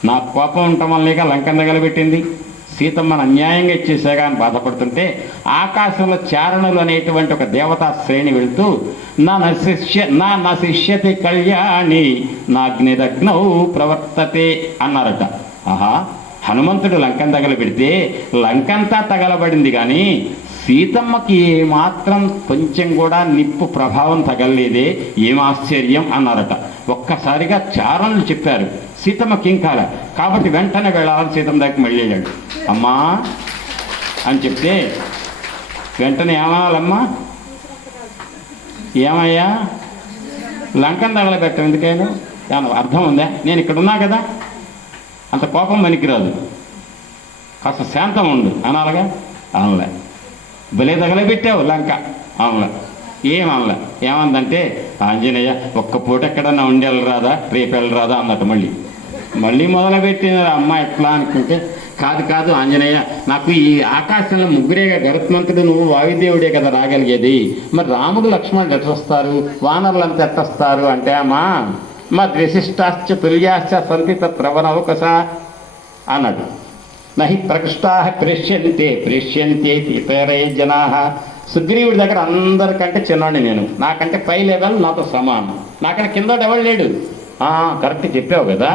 నాకు కోపం ఉండటం వల్లగా లంకను తగలబెట్టింది, సీతమ్మను అన్యాయంగా ఇచ్చేసాగా అని బాధపడుతుంటే ఆకాశంలో చారణులు అనేటువంటి ఒక దేవతా శ్రేణి వెళుతూ నా శిష్యతి కళ్యాణి నాగ్నిదగ్నౌ ప్రవర్తతే అన్నారట. ఆహా, హనుమంతుడు లంకను తగలబెడితే లంకంతా తగలబడింది కానీ సీతమ్మకి ఏమాత్రం కొంచెం కూడా నిప్పు ప్రభావం తగలలేదే, ఏం ఆశ్చర్యం అన్నారట. ఒక్కసారిగా చారణులు చెప్పారు సీతమ్మకి ఏం కాలే, కాబట్టి వెంటనే వెళ్ళాలని సీతమ్మ దగ్గరికి మళ్ళీ వెళ్ళాడు. అమ్మా అని చెప్తే వెంటనే ఏమనాలమ్మా, ఏమయ్యా లంకను తగలబెట్టం ఎందుకైనా అర్థం ఉందా? నేను ఇక్కడ ఉన్నా కదా, అంత కోపం పనికిరాదు, కాస్త శాంతం ఉండు అనాలగా. అనలే. భలే తగలబెట్టావు లంక అనలే. ఏమనలే. ఏమందంటే ఆంజనేయ ఒక్క పూట ఎక్కడన్నా ఉండి వెళ్ళరాదా, రేపు వెళ్ళరాదా అన్నట్టు. మళ్ళీ మొదలుపెట్టిన అమ్మ ఎట్లా అనుకుంటే, కాదు ఆంజనేయ, నాకు ఈ ఆకాశంలో ముగ్గురేగా గరుత్మంతుడు నువ్వు వాయుదేవుడే కదా రాగలిగేది, మరి రాముడు లక్ష్మణుడు ఎట్టొస్తారు, వానరులంతా ఎట్టొస్తారు అంటే, అమ్మా మద్విశిష్టాశ్చ తుల్యాశ్చ సంతి తత్రవనవకస అన్నాడు. నహి ప్రకృష్టా ప్రేష్యంతే ఇతరే జనా. సుగ్రీవుడి దగ్గర అందరికంటే చిన్నవాడిని నేను, నాకంటే పై లెవెల్ నాతో సమానం, నాకంటే కిందోడు ఎవరు లేడు. కరెక్ట్ చెప్పావు కదా,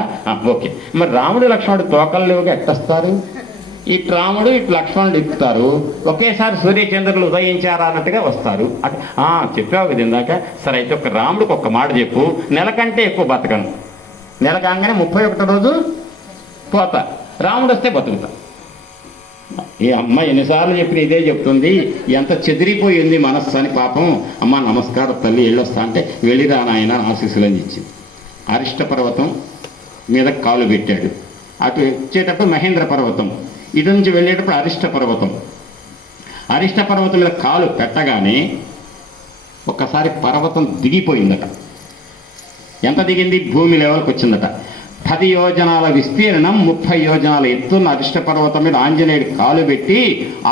ఓకే. మరి రాముడు లక్ష్మణుడు తోకలు లేవుగా ఎట్టొస్తారు? ఇటు రాముడు ఇటు లక్ష్మణుడు ఎక్కుతారు, ఒకేసారి సూర్యచంద్రులు ఉదయించారా అన్నట్టుగా వస్తారు. అటు చెప్పావు కదా ఇందాక. సరే అయితే ఒక రాముడికి ఒక్క మాట చెప్పు, నెల కంటే ఎక్కువ బతకను, నెల కాగానే 31 రోజు పోతా, రాముడు వస్తే బతుకుతా. ఈ అమ్మ ఎన్నిసార్లు చెప్పిన ఇదే చెప్తుంది, ఎంత చెదిరిపోయింది మనస్సు అని. పాపం అమ్మ నమస్కారం తల్లి వెళ్ళొస్తా అంటే వెళ్ళిరా నాయన ఆశీస్సులని ఇచ్చింది. అరిష్ట పర్వతం మీద కాలు పెట్టాడు. అటు వచ్చేటప్పుడు మహేంద్ర పర్వతం, ఇటు నుంచి వెళ్ళేటప్పుడు అరిష్ట పర్వతం. అరిష్ట పర్వతం మీద కాలు పెట్టగానే ఒక్కసారి పర్వతం దిగిపోయిందట. ఎంత దిగింది? భూమి లెవెల్కి వచ్చిందట. 10 యోజనాల విస్తీర్ణం, 30 యోజనాల ఎత్తున్న అరిష్ట పర్వతం మీద ఆంజనేయుడు కాలు పెట్టి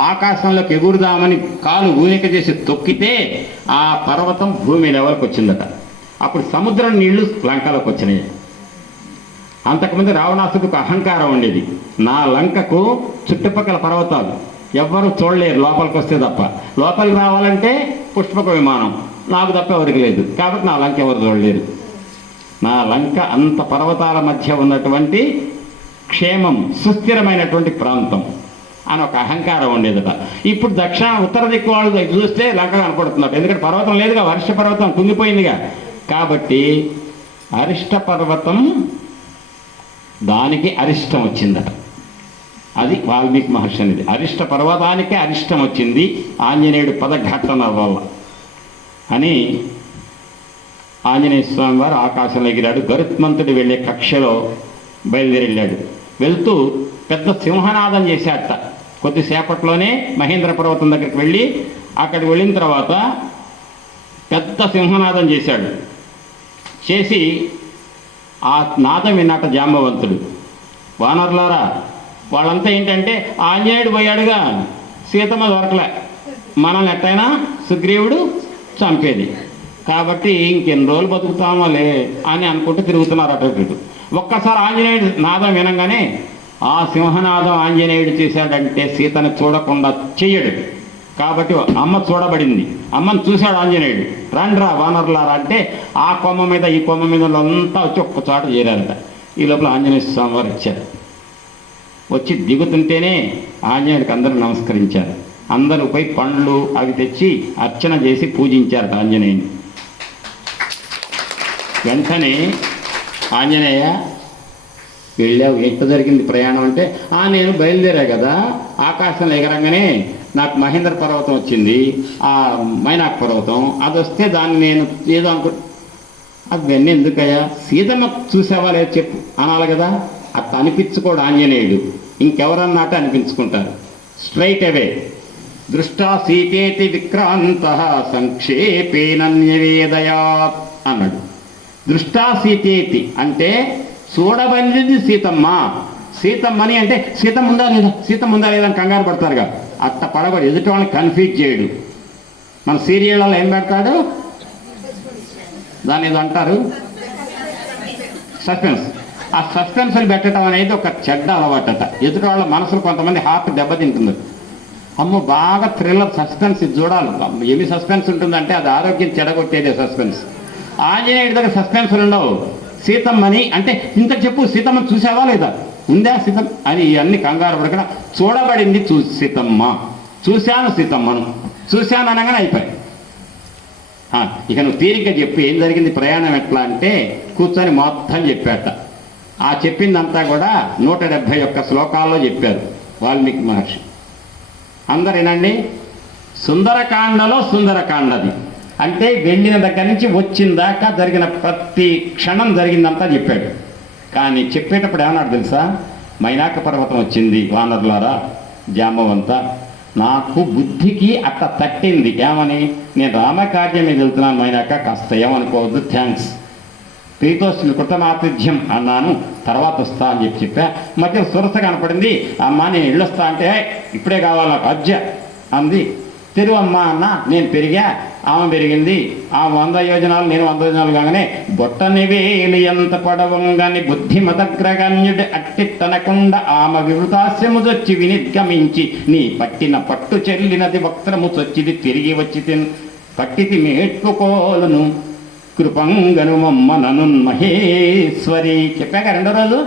ఆకాశంలోకి ఎగురుదామని కాలు ఊనిక చేసి తొక్కితే ఆ పర్వతం భూమి లెవెల్కి వచ్చిందట. అప్పుడు సముద్రం నీళ్లు లంకలోకి వచ్చినాయి. అంతకుముందు రావణాసుడికి అహంకారం ఉండేది. నా లంకకు చుట్టుపక్కల పర్వతాలు ఎవ్వరూ చూడలేరు లోపలికి వస్తే తప్ప. లోపలికి రావాలంటే పుష్పక విమానం, నాకు తప్ప ఎవరికి లేదు. కాబట్టి నా లంక ఎవరు చూడలేరు. నా లంక అంత పర్వతాల మధ్య ఉన్నటువంటి క్షేమం, సుస్థిరమైనటువంటి ప్రాంతం అని ఒక అహంకారం ఉండేదట. ఇప్పుడు ఉత్తర దిక్కు వాళ్ళు చూస్తే లంక కనపడుతున్నట్టు. ఎందుకంటే పర్వతం లేదుగా, అరిష్ట పర్వతం కుంగిపోయిందిగా. కాబట్టి అరిష్ట పర్వతం దానికి అరిష్టం వచ్చిందట. అది వాల్మీకి మహర్షి అనేది. అరిష్ట పర్వతానికే అరిష్టం వచ్చింది ఆంజనేయుడు పదఘట్టన వల్ల అని ఆంజనేయ స్వామి వారు ఆకాశంలో ఎగిరాడు. గరుత్మంతుడు వెళ్ళే కక్షలో బయలుదేరి వెళ్ళాడు. వెళ్తూ పెద్ద సింహనాదం చేశాట. కొద్దిసేపట్లోనే మహేంద్ర పర్వతం దగ్గరికి వెళ్ళి అక్కడికి వెళ్ళిన తర్వాత పెద్ద సింహనాదం చేశాడు. చేసి ఆ నాదం విన్నాట జాంబవంతుడు. వానరులారా, వాళ్ళంతా ఏంటంటే ఆంజనేయుడు పోయాడుగా, సీతమ్మ దొరకలే, మనల్ని ఎట్టయినా సుగ్రీవుడు చంపేది, కాబట్టి ఇంకెన్ని రోజులు బతుకుతామోలే అని అనుకుంటూ తిరుగుతున్నారు అటు ఇటు. ఒక్కసారి ఆంజనేయుడు నాదం వినంగానే ఆ సింహనాదం ఆంజనేయుడు చేశాడంటే సీతను చూడకుండా చెయ్యడు. కాబట్టి అమ్మ చూడబడింది. అమ్మను చూశాడు ఆంజనేయుడు. రండ్రా వానరులారా అంటే ఆ కొమ్మ మీద ఈ కొమ్మ మీద అంతా వచ్చి ఒక్క చోట చేరారట. ఈ లోపల ఆంజనేయ స్వామి వారు వచ్చారు. వచ్చి దిగుతుంటేనే ఆంజనేయుడికి అందరూ నమస్కరించారు. అందరూ పోయి పండ్లు అవి తెచ్చి అర్చన చేసి పూజించారట ఆంజనేయుని. వెంటనే ఆంజనేయ వెళ్ళావు, ఎట్ట జరిగింది ప్రయాణం అంటే, నేను బయలుదేరా కదా, ఆకాశంలో ఎగరంగానే నాకు మహేంద్ర పర్వతం వచ్చింది, ఆ మైనాక్ పర్వతం, అది వస్తే దాన్ని నేను ఏదో అవన్నీ ఎందుకయ్యా, సీతమ్మ చూసావా లేదు చెప్పు అనాలి కదా. అట్లా అనిపించుకోడు ఆంజనేయుడు, ఇంకెవరన్నట్టు అనిపించుకుంటారు. స్ట్రైట్ అవే దృష్టా సీతేతి విక్రాంత సంక్షేపేనన్యవేదయాత్ అన్నాడు. దృష్టా సీతేతి అంటే చూడబడింది సీతమ్మ. సీతమ్మని అంటే సీతమ్మ ఉందా లేదా, సీతమ్మ ఉందా లేదా అని కంగారు పడతారుగా, అట్ట పడబడి ఎదుటి వాళ్ళని కన్ఫ్యూజ్ చేయడు. మన సీరియళ్ళలో ఏం పెడతాడు, దాన్ని ఏదో అంటారు సస్పెన్స్. ఆ సస్పెన్స్ని పెట్టడం అనేది ఒక చెడ్డ అలవాటట. ఎదుటి వాళ్ళ మనసులు కొంతమంది హార్ట్ దెబ్బతింటుంది. అమ్మో బాగా థ్రిల్లర్ సస్పెన్స్ ఇది చూడాలి. ఏమి సస్పెన్స్ ఉంటుందంటే అది ఆరోగ్యం చెడగొట్టేదే సస్పెన్స్. ఆంజనేయుడి దగ్గర సస్పెన్స్లు ఉండవు. సీతమ్మని అంటే ఇంత చెప్పు, సీతమ్మని చూసావా లేదా, ఉందా సీతమ్మ అని ఇవన్నీ కంగారు పడకుండా చూడబడింది సీతమ్మ, చూశాను సీతమ్మను, చూశాను అనగానే అయిపోయి. ఇక నువ్వు తీరిగ్గా చెప్పు ఏం జరిగింది ప్రయాణం ఎట్లా అంటే కూర్చొని మొత్తం చెప్పాట. ఆ చెప్పిందంతా కూడా 171 శ్లోకాల్లో చెప్పారు వాల్మీకి మహర్షి. అందరు వినండి. సుందరకాండలో సుందరకాండది అంటే వెళ్ళిన దగ్గర నుంచి వచ్చిన దాకా జరిగిన ప్రతి క్షణం జరిగిందంతా చెప్పాడు. కానీ చెప్పేటప్పుడు ఏమన్నాడు తెలుసా, మైనాక పర్వతం వచ్చింది వానరులారా, జాంబవంతా, నాకు బుద్ధికి అట్ట తట్టింది. ఏమని, నేను రామకార్యం మీద వెళ్తున్నాను మైనాక, కాస్త ఏమనుకోవద్దు, థ్యాంక్స్, ప్రీతోస్మి కృతమాతిథ్యం అన్నాను, తర్వాత వస్తా అని చెప్పా. మధ్య సురస కనపడింది. అమ్మ నేను వెళ్ళొస్తా అంటే ఇప్పుడే కావాలి నాకు అజ్జ అంది. తిరువమ్మ అన్న, నేను పెరిగా, ఆమె పెరిగింది, ఆమె 100 యోజనాలు నేను 100 యోజనాలు కాగానే బొట్టని వేలు ఎంత పడవంగాని బుద్ధిమతగ్రగణ్యుడు అట్టి తనకుండా ఆమె వివృతాస్యముదొచ్చి వినిర్గమించి నీ పట్టిన పట్టు చెల్లినది వక్రము చొచ్చిది తిరిగి వచ్చి పట్టితి మేట్టుకోలును కృపంగను మమ్మ నను మహేశ్వరి. చెప్పాక 2వ రోజు